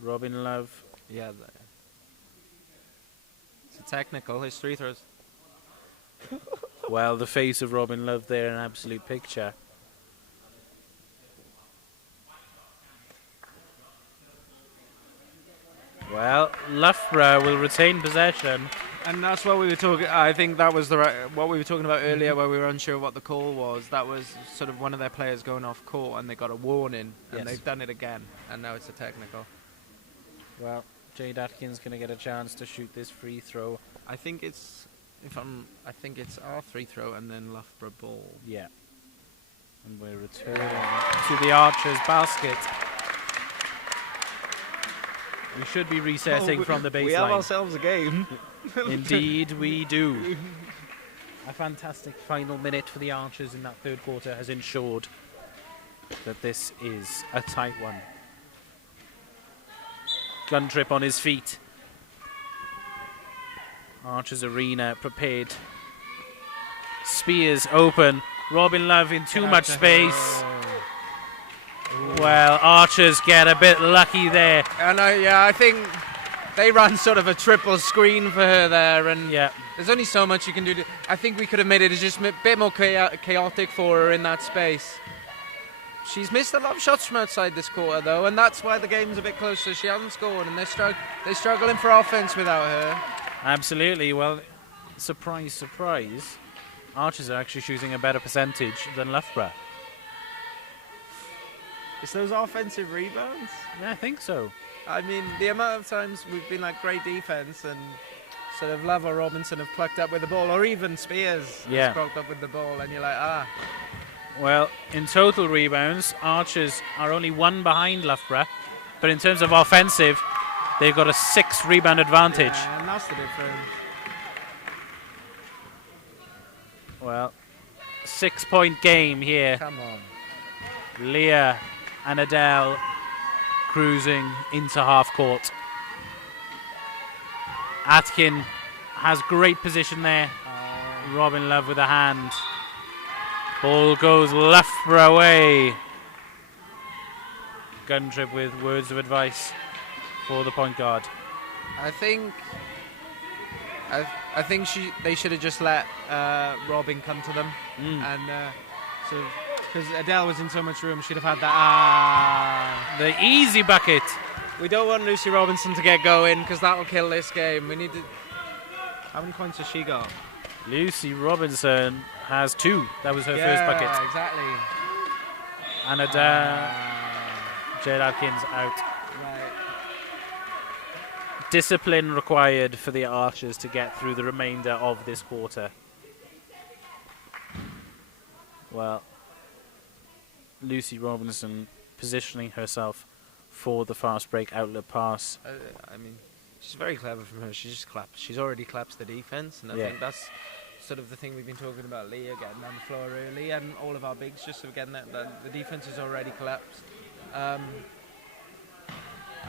Robin Love. Yeah. It's a technical. His 3 throws. Well, the face of Robin Love there, an absolute picture. Well, Loughborough will retain possession. And that's what we were talking. I think that was what we were talking about earlier, where we were unsure what the call was. That was sort of one of their players going off court, and they got a warning, and they've done it again, and now it's a technical. Well, Jade Atkins going to get a chance to shoot this free throw. I think it's our free throw and then Loughborough ball. Yeah. And we're returning to the Archers basket. We should be resetting from the baseline. We have ourselves a game. Indeed we do. A fantastic final minute for the Archers in that third quarter has ensured that this is a tight one. Guntrip on his feet. Archers Arena prepared. Spears open. Robin Love in too much space. Well, Archers get a bit lucky there. And I think they ran sort of a triple screen for her there, and there's only so much you can do. I think we could have made it just a bit more chaotic for her in that space. She's missed a lot of shots from outside this quarter, though, and that's why the game's a bit closer. She hasn't scored, and they're struggling for offense without her. Absolutely. Well, surprise, surprise. Archers are actually shooting a better percentage than Loughborough. It's those offensive rebounds? Yeah, I think so. I mean, the amount of times we've been like great defense and sort of Love or Robinson have plucked up with the ball, or even Spears has plucked up with the ball, and you're like, Well, in total rebounds, Archers are only 1 behind Loughborough, but in terms of offensive, they've got a 6 rebound advantage. Yeah, and that's the difference. Well, 6-point game here. Come on. Leah and Adele cruising into half court. Atkin has great position there. Robin Love with a hand. Ball goes Loughborough away. Guntrip with words of advice for the point guard. I think they should have just let Robin come to them, and sort of, because Adele was in so much room, she'd have had that. The easy bucket. We don't want Lucy Robinson to get going, because that will kill this game. We need to. How many points has she got? Lucy Robinson has 2. That was her first bucket. Yeah, exactly. And Adele, Jade Atkins out. Right. Discipline required for the Archers to get through the remainder of this quarter. Well, Lucy Robinson positioning herself for the fast break outlet pass. I mean, she's very clever from her. She just claps. She's already claps the defense, and I think that's sort of the thing we've been talking about. Leah getting on the floor early, and all of our bigs just sort of getting that the defense is already collapsed.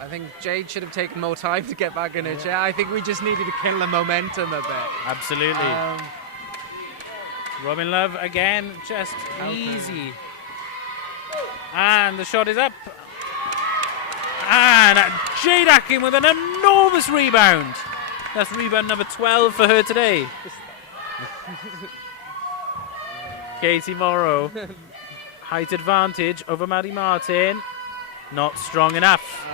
I think Jade should have taken more time to get back in her chair. I think we just needed to kill the momentum a bit. Absolutely. Robin Love again, just easy. And the shot is up. And Jade Atkin with an enormous rebound. That's rebound number 12 for her today. Katie Morrow, height advantage over Maddie Martin. Not strong enough.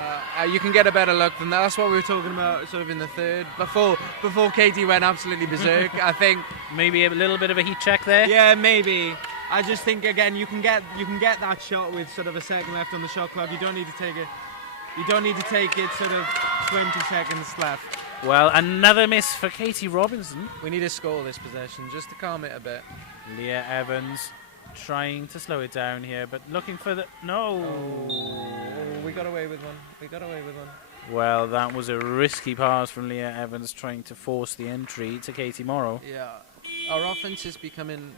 You can get a better look than that. That's what we were talking about sort of in the third. Before Katie went absolutely berserk, I think. Maybe a little bit of a heat check there. Yeah, maybe. I just think, again, you can get that shot with sort of a second left on the shot clock. You don't need to take it. You don't need to take it sort of 20 seconds left. Well, another miss for Katie Robinson. We need to score this possession just to calm it a bit. Leah Evans trying to slow it down here, but looking for the... No! Oh, we got away with one. Well, that was a risky pass from Leah Evans trying to force the entry to Katie Morrow. Yeah. Our offense is becoming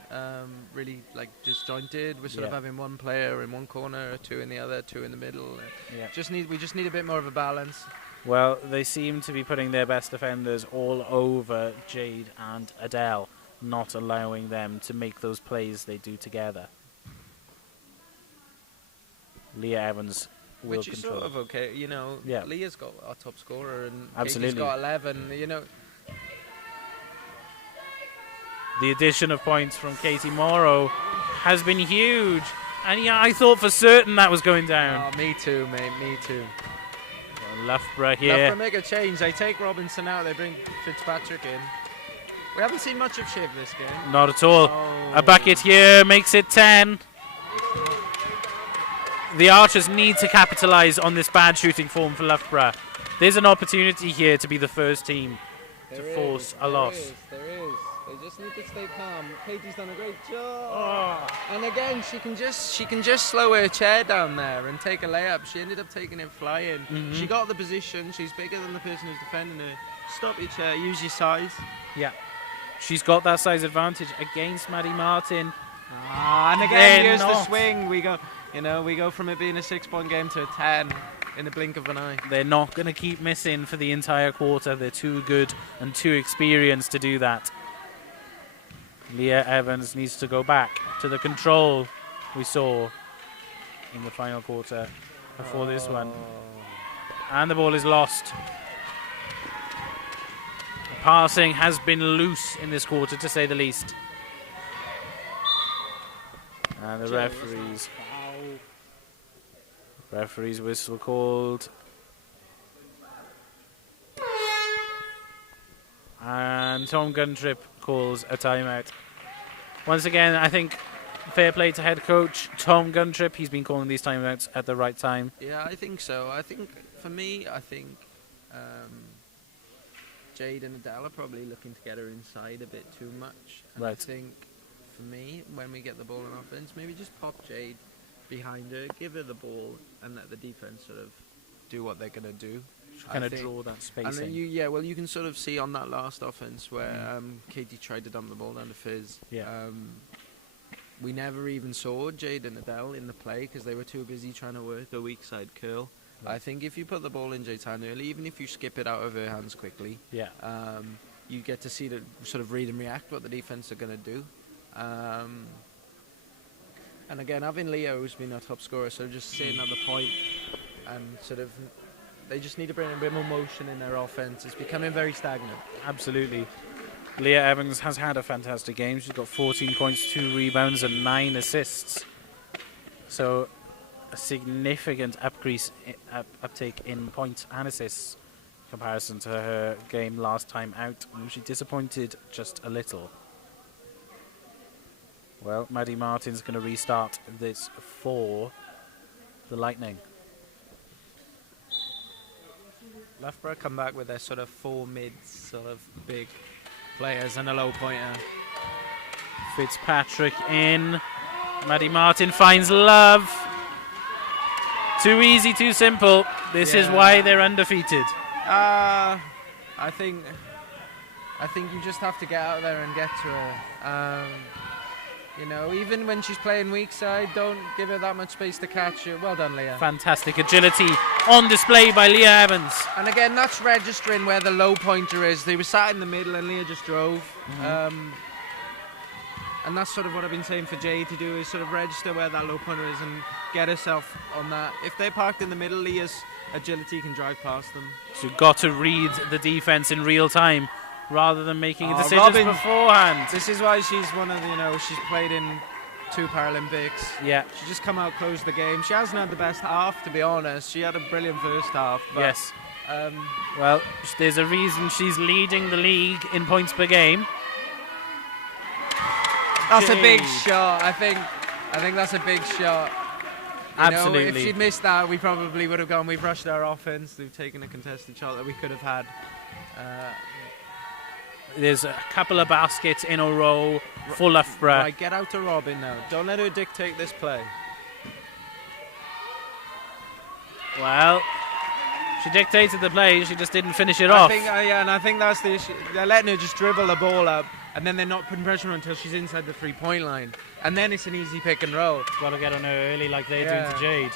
really disjointed. We're sort of having one player in one corner, two in the other, two in the middle. We just need a bit more of a balance. Well, they seem to be putting their best defenders all over Jade and Adele, not allowing them to make those plays they do together. Leah Evans will Which is control. sort of okay, you know. Yeah. Leah's got our top scorer and Absolutely. Katie's got 11, you know. The addition of points from Katie Morrow has been huge. And yeah, I thought for certain that was going down. Oh, me tou, mate, me too. Well, Loughborough here. Loughborough make a change. They take Robinson out, they bring Fitzpatrick in. We haven't seen much of Shiv this game. Not at all. Oh. A bucket here makes it 10. The Archers need to capitalise on this bad shooting form for Loughborough. There's an opportunity here to be the first team to force a loss. There is. They just need to stay calm. Katie's done a great job. And again, she can just slow her chair down there and take a layup. She ended up taking it flying. Mm-hmm. She got the position. She's bigger than the person who's defending her. Stop your chair. Use your size. Yeah. She's got that size advantage against Maddie Martin. And again, They're here's the not. swing. We go from it being a 6-point game to a 10 in the blink of an eye. They're not going to keep missing for the entire quarter. They're too good and too experienced to do that. Leah Evans needs to go back to the control we saw in the final quarter before this one. And the ball is lost. The passing has been loose in this quarter, to say the least. And the referee's whistle called. And Tom Guntrip calls a timeout. Once again, I think fair play to head coach Tom Guntrip. He's been calling these timeouts at the right time. Yeah, I think so. I think, for me, Jade and Adele are probably looking to get her inside a bit too much. And Right. I think, for me, when we get the ball in offense, maybe just pop Jade behind her, give her the ball, and let the defense sort of do what they're going to do. Kind I of think. draw that And spacing. then you can sort of see on that last offense where Katie tried to dump the ball down to Fizz. Yeah. We never even saw Jade and Adele in the play because they were too busy trying to work a weak side curl. Right. I think if you put the ball in Jade's hand early, even if you skip it out of her hands quickly, Yeah. you get to see the sort of read and react what the defense are going to do. And again, having Leo, who's been our top scorer, so just sitting at the point and sort of, they just need to bring a bit more motion in their offense. It's becoming very stagnant. Absolutely. Leah Evans has had a fantastic game. She's got 14 points, 2 rebounds and 9 assists. So a significant uptake in points and assists in comparison to her game last time out. She disappointed just a little. Well, Maddie Martin's going to restart this for the Lightning. Loughborough come back with their sort of 4 mids, sort of big players and a low pointer. Fitzpatrick in. Maddie Martin finds love. Too easy, too simple. This is why they're undefeated. I think you just have to get out there and get to her. You know, even when she's playing weak side, don't give her that much space to catch it. Well done, Leah. Fantastic agility on display by Leah Evans. And again, that's registering where the low pointer is. They were sat in the middle and Leah just drove. And that's sort of what I've been saying for Jade to do, is sort of register where that low pointer is and get herself on that. If they're parked in the middle, Leah's agility, he can drive past them. So you've got to read the defense in real time rather than making decisions Robin, beforehand. This is why she's one of the, she's played in 2 Paralympics. Yeah. She just come out, closed the game. She hasn't had the best half, to be honest. She had a brilliant first half. But, yes. Well, there's a reason she's leading the league in points per game. That's a big shot. I think that's a big shot. Absolutely. If she'd missed that, we probably would have gone. We've rushed our offense. We've taken a contested shot that we could have had. There's a couple of baskets in a row for Loughborough. Right, get out to Robin now. Don't let her dictate this play. Well, she dictated the play. She just didn't finish it off. And I think that's the issue. They're letting her just dribble the ball up, and then they're not putting pressure on until she's inside the 3-point line. And then it's an easy pick and roll. Got to get on her early like they're doing to Jade.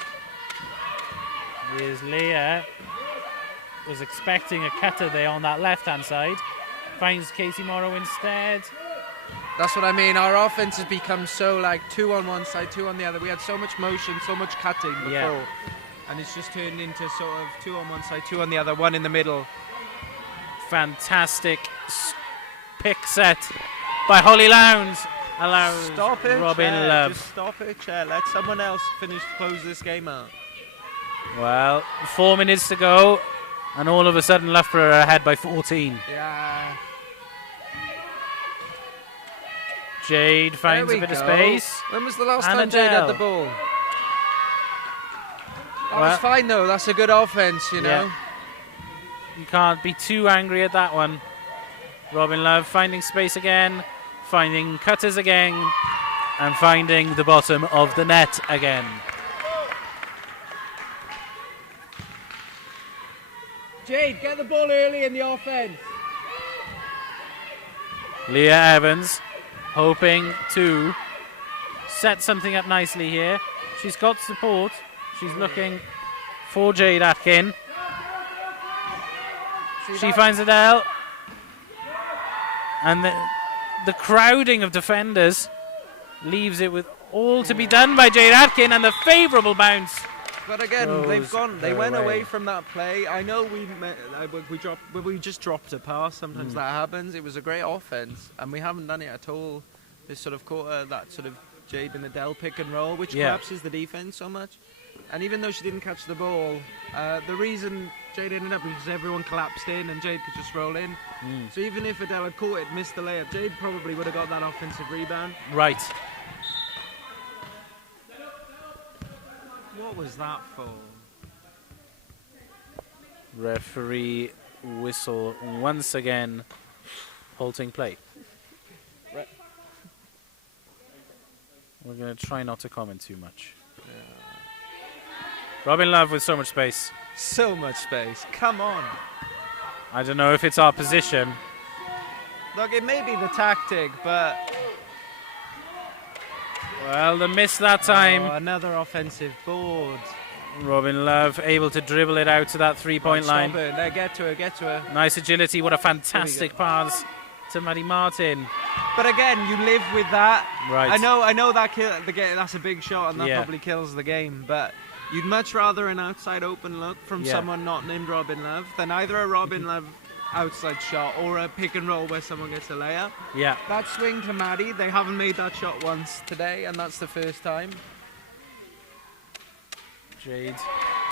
Here's Leah. Was expecting a cutter there on that left-hand side. Finds Casey Morrow instead. That's what I mean. Our offense has become so like 2 on one side, 2 on the other. We had so much motion, so much cutting before. Yeah. And it's just turned into sort of 2 on one side, 2 on the other, 1 in the middle. Fantastic pick set by Holly Lowndes. Allows stop it, Robin Chair. Love. Just stop it, Chair. Let someone else close this game out. Well, 4 minutes to go, and all of a sudden Loughborough are ahead by 14. Yeah. Jade finds a bit of space. When was the last time Jade had the ball? That was fine though. That's a good offense, you know. You can't be too angry at that one. Robin Love finding space again, finding cutters again, and finding the bottom of the net again. Jade, get the ball early in the offense. Leah Evans hoping to set something up nicely here. She's got support. She's looking for Jade Atkin. She finds Adele. And the crowding of defenders leaves it with all to be done by Jade Atkin, and the favourable bounce. But again, they went away from that play. I know we just dropped a pass. Sometimes that happens. It was a great offense, and we haven't done it at all. This sort of quarter, that sort of Jade and Adele pick and roll, which collapses the defense so much. And even though she didn't catch the ball, the reason Jade ended up was because everyone collapsed in and Jade could just roll in. So even if Adele had caught it, missed the layup, Jade probably would have got that offensive rebound. Right. What was that for? Referee whistle once again, halting play. Right. We're going to try not to comment too much. Robin Love with so much space. So much space. Come on. I don't know if it's our position. Look, it may be the tactic, but... Well, the miss that time. Another offensive board. Robin Love able to dribble it out to that 3-point line. Stop it. There, get to her. Nice agility. What a fantastic pass to Maddie Martin. But again, you live with that. Right. I know that that's a big shot, and that probably kills the game. But you'd much rather an outside open look from someone not named Robin Love than either a Robin Love outside shot or a pick and roll where someone gets a layup. Yeah. That swing to Maddie, they haven't made that shot once today, and that's the first time. Jade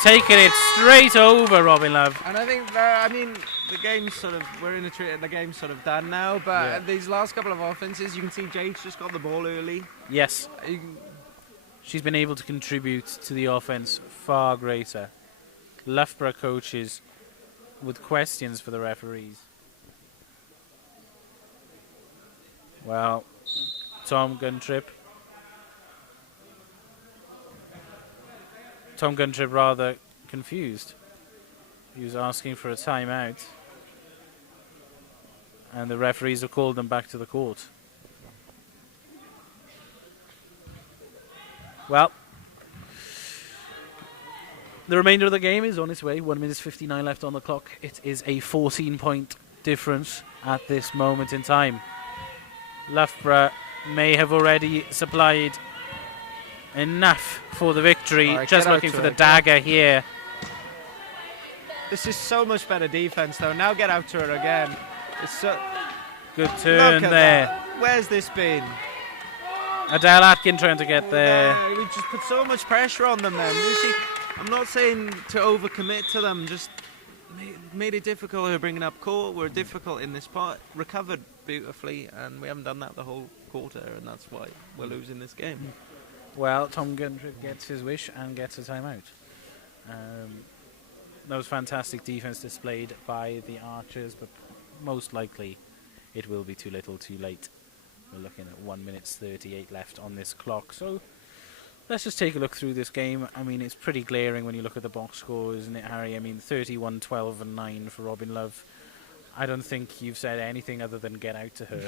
taking it straight over Robin Love. And I think the game's sort of, the game's sort of done now, but these last couple of offenses, you can see Jade's just got the ball early. Yes. She's been able to contribute to the offense far greater. Loughborough coaches with questions for the referees. Well, Tom Guntrip rather confused. He was asking for a timeout, and the referees have called them back to the court. Well, the remainder of the game is on its way. 1 minute 59 left on the clock. It is a 14-point difference at this moment in time. Loughborough may have already supplied enough for the victory. Right, just looking for the dagger here. This is so much better defense, though. Now get out to her again. It's so good turn there. That. Where's this been? Adele Atkin trying to get there. We just put so much pressure on them then. I'm not saying to overcommit to them, just made it difficult. We're bringing up court. We're difficult in this part. Recovered beautifully, and we haven't done that the whole quarter, and that's why we're losing this game. Well, Tom Gundry gets his wish and gets a timeout. That was fantastic defense displayed by the Archers, but most likely it will be too little too late. We're looking at 1 minute 38 left on this clock. So let's just take a look through this game. I mean, it's pretty glaring when you look at the box score, isn't it, Harry? I mean, 31, 12 and 9 for Robin Love. I don't think you've said anything other than get out to her.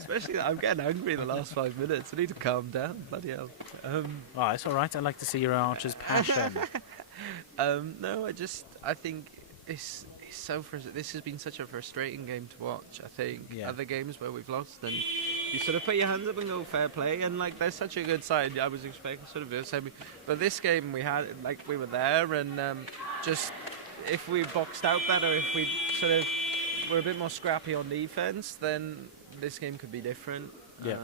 Especially, I'm getting angry in the last 5 minutes. I need to calm down. Bloody hell. Oh, it's all right. I like to see your Archer's passion. No, I think it's so this has been such a frustrating game to watch. I think other games where we've lost, and you sort of put your hands up and go fair play, and like they're such a good side. I was expecting sort of a semi, but this game we had like we were there, and just if we boxed out better, if we sort of were a bit more scrappy on defense, then this game could be different. Yeah.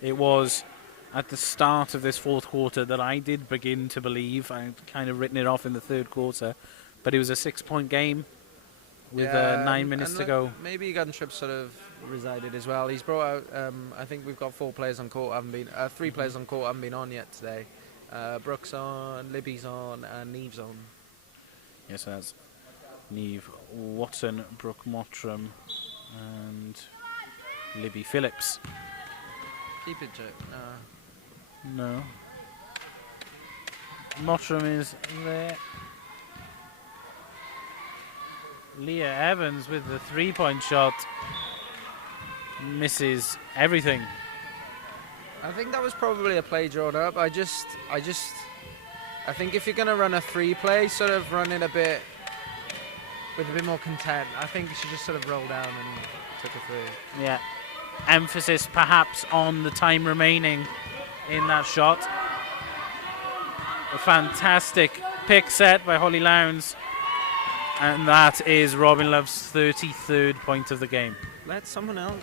It was at the start of this fourth quarter that I did begin to believe. I'd kind of written it off in the third quarter, but it was a 6-point game with 9 minutes to go. Maybe Guntrip sort of resided as well. He's brought out, I think we've got 4 players on court, 3 players on court haven't been on yet today. Brooks on, Libby's on, and Neve's on. Yes, so that's Neve Watson, Brooke Mottram, and Libby Phillips. Keep it, Joe. No. Mottram is there. Leah Evans with the 3-point shot. Misses everything. I think that was probably a play drawn up. I think if you're going to run a 3-play, sort of run it with a bit more content. I think she just sort of rolled down and took a 3. Yeah. Emphasis perhaps on the time remaining in that shot. A fantastic pick set by Holly Lowndes. And that is Robin Love's 33rd point of the game. Let someone else,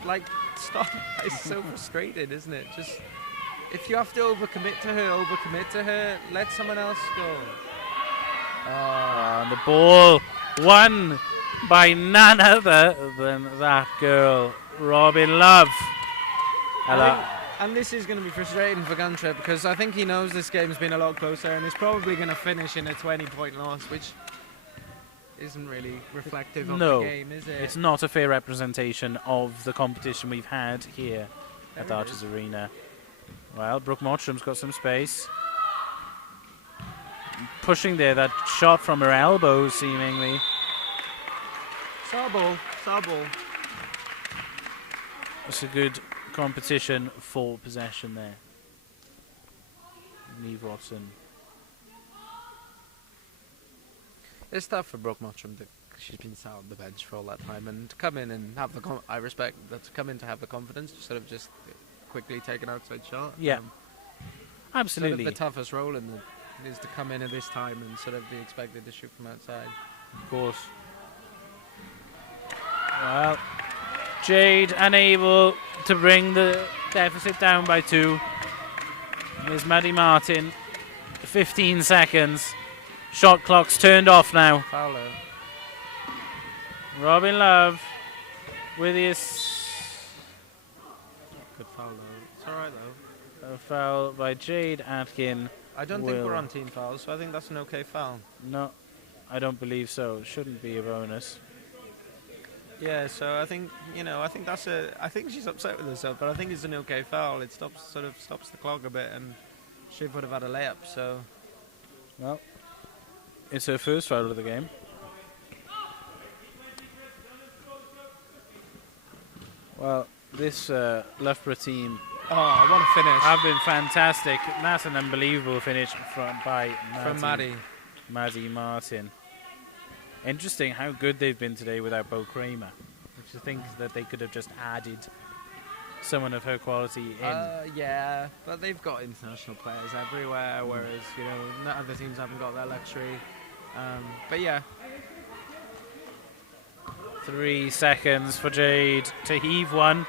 stop. It's so frustrating, isn't it? Just, if you have to overcommit to her, let someone else go. And the ball won by none other than that girl, Robin Love. And this is going to be frustrating for Guntrip because I think he knows this game's been a lot closer and it's probably going to finish in a 20-point loss, which isn't really reflective of the game, is it? It's not a fair representation of the competition we've had here at the Archers Arena. Well, Brooke Mottram's got some space. Pushing there, that shot from her elbow, seemingly. Sawball. It's a good competition for possession there. Neve Watson. It's tough for Brooke Mottram. She's been sat on the bench for all that time, and to come in and have I respect that, to come in to have the confidence to sort of just quickly take an outside shot. Yeah, absolutely. Sort of the toughest role is to come in at this time and sort of be expected to shoot from outside. Of course. Well, Jade unable to bring the deficit down by 2. There's Maddie Martin. 15 seconds. Shot clock's turned off now. Fowler. Robin Love with his... Good foul though. It's alright though. A foul by Jade Atkin. I don't think we're on team fouls, so I think that's an okay foul. No, I don't believe so. It shouldn't be a bonus. Yeah, so I think, I think she's upset with herself, but I think it's an okay foul. It stops the clock a bit, and she would have had a layup, so... Well, it's her first foul of the game. Well, this Loughborough team... Oh, what a finish. Have been fantastic. That's an unbelievable finish from Maddie Martin. Interesting how good they've been today without Bo Kramer. Which I think that they could have just added someone of her quality in. Yeah, but they've got international players everywhere, whereas, other teams haven't got that luxury. But yeah. 3 seconds for Jade to heave one.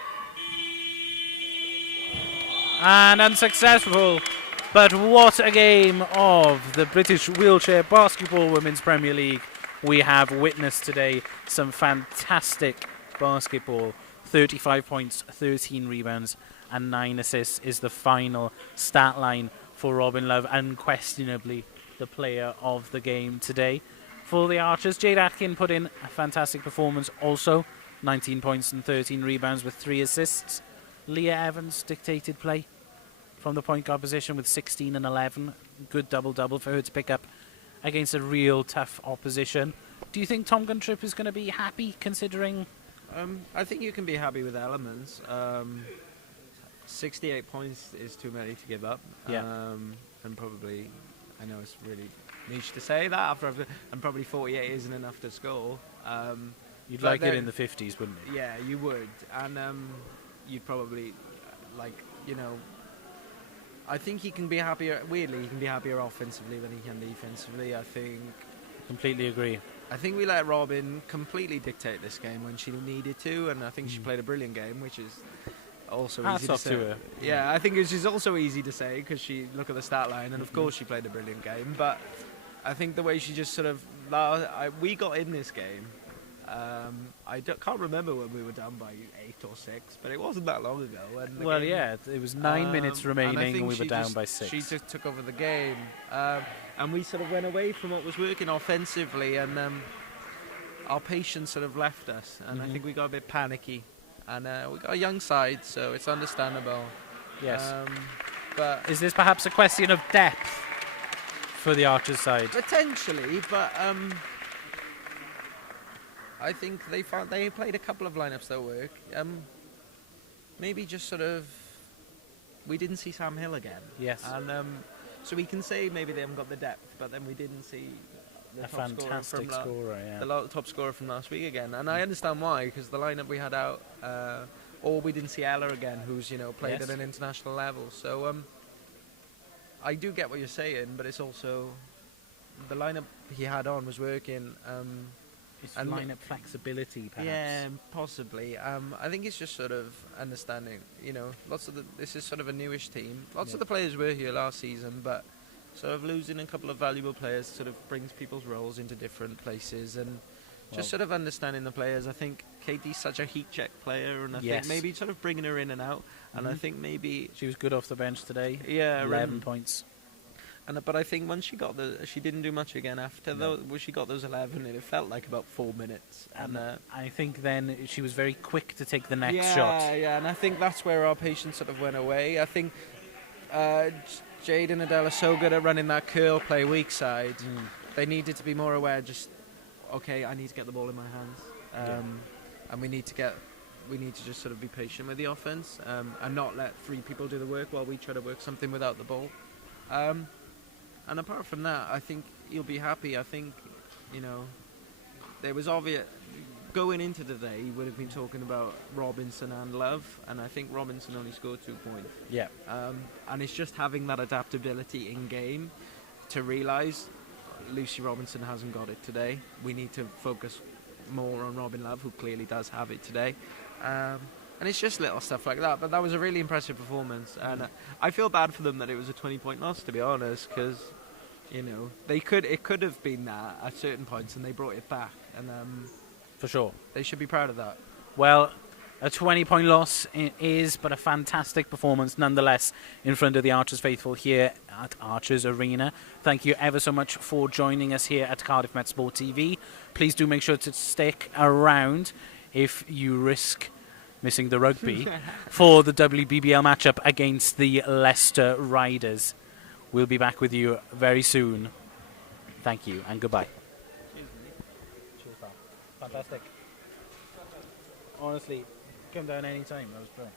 And unsuccessful. But what a game of the British Wheelchair Basketball Women's Premier League we have witnessed today. Some fantastic basketball. 35 points, 13 rebounds, and 9 assists is the final stat line for Robin Love. Unquestionably the player of the game today. For the Archers, Jade Atkin put in a fantastic performance also. 19 points and 13 rebounds with 3 assists. Leah Evans dictated play from the point guard position with 16 and 11. Good double-double for her to pick up against a real tough opposition. Do you think Tom Guntrip is going to be happy considering... I think you can be happy with elements. 68 points is too many to give up. Yeah. And probably, I know it's really niche to say that, and probably 48 isn't enough to score. You'd like it in the 50s, wouldn't you? Yeah, you would. And you'd probably, I think he can be happier, weirdly, he can be happier offensively than he can defensively, I think. Completely agree. I think we let Robin completely dictate this game when she needed to, and I think she played a brilliant game, which is also easy to say. To her. Yeah, I think it's also easy to say because look at the stat line, and of course she played a brilliant game. But I think the way she just sort of, we got in this game. Can't remember when we were down by 8 or 6, but it wasn't that long ago. And it was 9 minutes remaining, and we were down by 6. She just took over the game, and we sort of went away from what was working offensively, and our patience sort of left us, and I think we got a bit panicky, and we got a young side, so it's understandable. Yes. But is this perhaps a question of depth for the Archers side? Potentially, but I think they played a couple of lineups that work. Maybe just sort of, we didn't see Sam Hill again. Yes. And so we can say maybe they haven't got the depth, but then we didn't see the top fantastic scorer, yeah. The top scorer from last week again. And I understand why, because the lineup we had out, or we didn't see Ella again, who's played at an international level. So I do get what you're saying, but it's also the lineup he had on was working. It's lineup flexibility, perhaps. Yeah, possibly. I think it's just sort of understanding. This is sort of a newish team. Lots of the players were here last season, but sort of losing a couple of valuable players sort of brings people's roles into different places, and just sort of understanding the players. I think Katie's such a heat check player, and I think maybe sort of bringing her in and out. And I think maybe she was good off the bench today. Yeah, 11 points. But I think once she got she didn't do much again after. When she got those 11, it felt like about 4 minutes. And I think then she was very quick to take the next shot. Yeah, and I think that's where our patience sort of went away. I think Jade and Adele are so good at running that curl play weak side. They needed to be more aware. Just I need to get the ball in my hands, and we need to just sort of be patient with the offense, and not let 3 people do the work while we try to work something without the ball. And apart from that, I think you'll be happy. I think, there was obvious going into the day. You would have been talking about Robinson and Love, and I think Robinson only scored 2 points. Yeah. And it's just having that adaptability in game to realise Lucy Robinson hasn't got it today. We need to focus more on Robin Love, who clearly does have it today. And it's just little stuff like that. But that was a really impressive performance. And I feel bad for them that it was a 20-point loss, to be honest, because, it could have been that at certain points, and they brought it back. And for sure. They should be proud of that. Well, a 20-point loss is, but a fantastic performance nonetheless in front of the Archers faithful here at Archers Arena. Thank you ever so much for joining us here at Cardiff Met Sport TV. Please do make sure to stick around if you risk missing the rugby for the WBBL matchup against the Leicester Riders. We'll be back with you very soon. Thank you and goodbye. Cheers, pal. Fantastic. Honestly, come down any time. That was brilliant.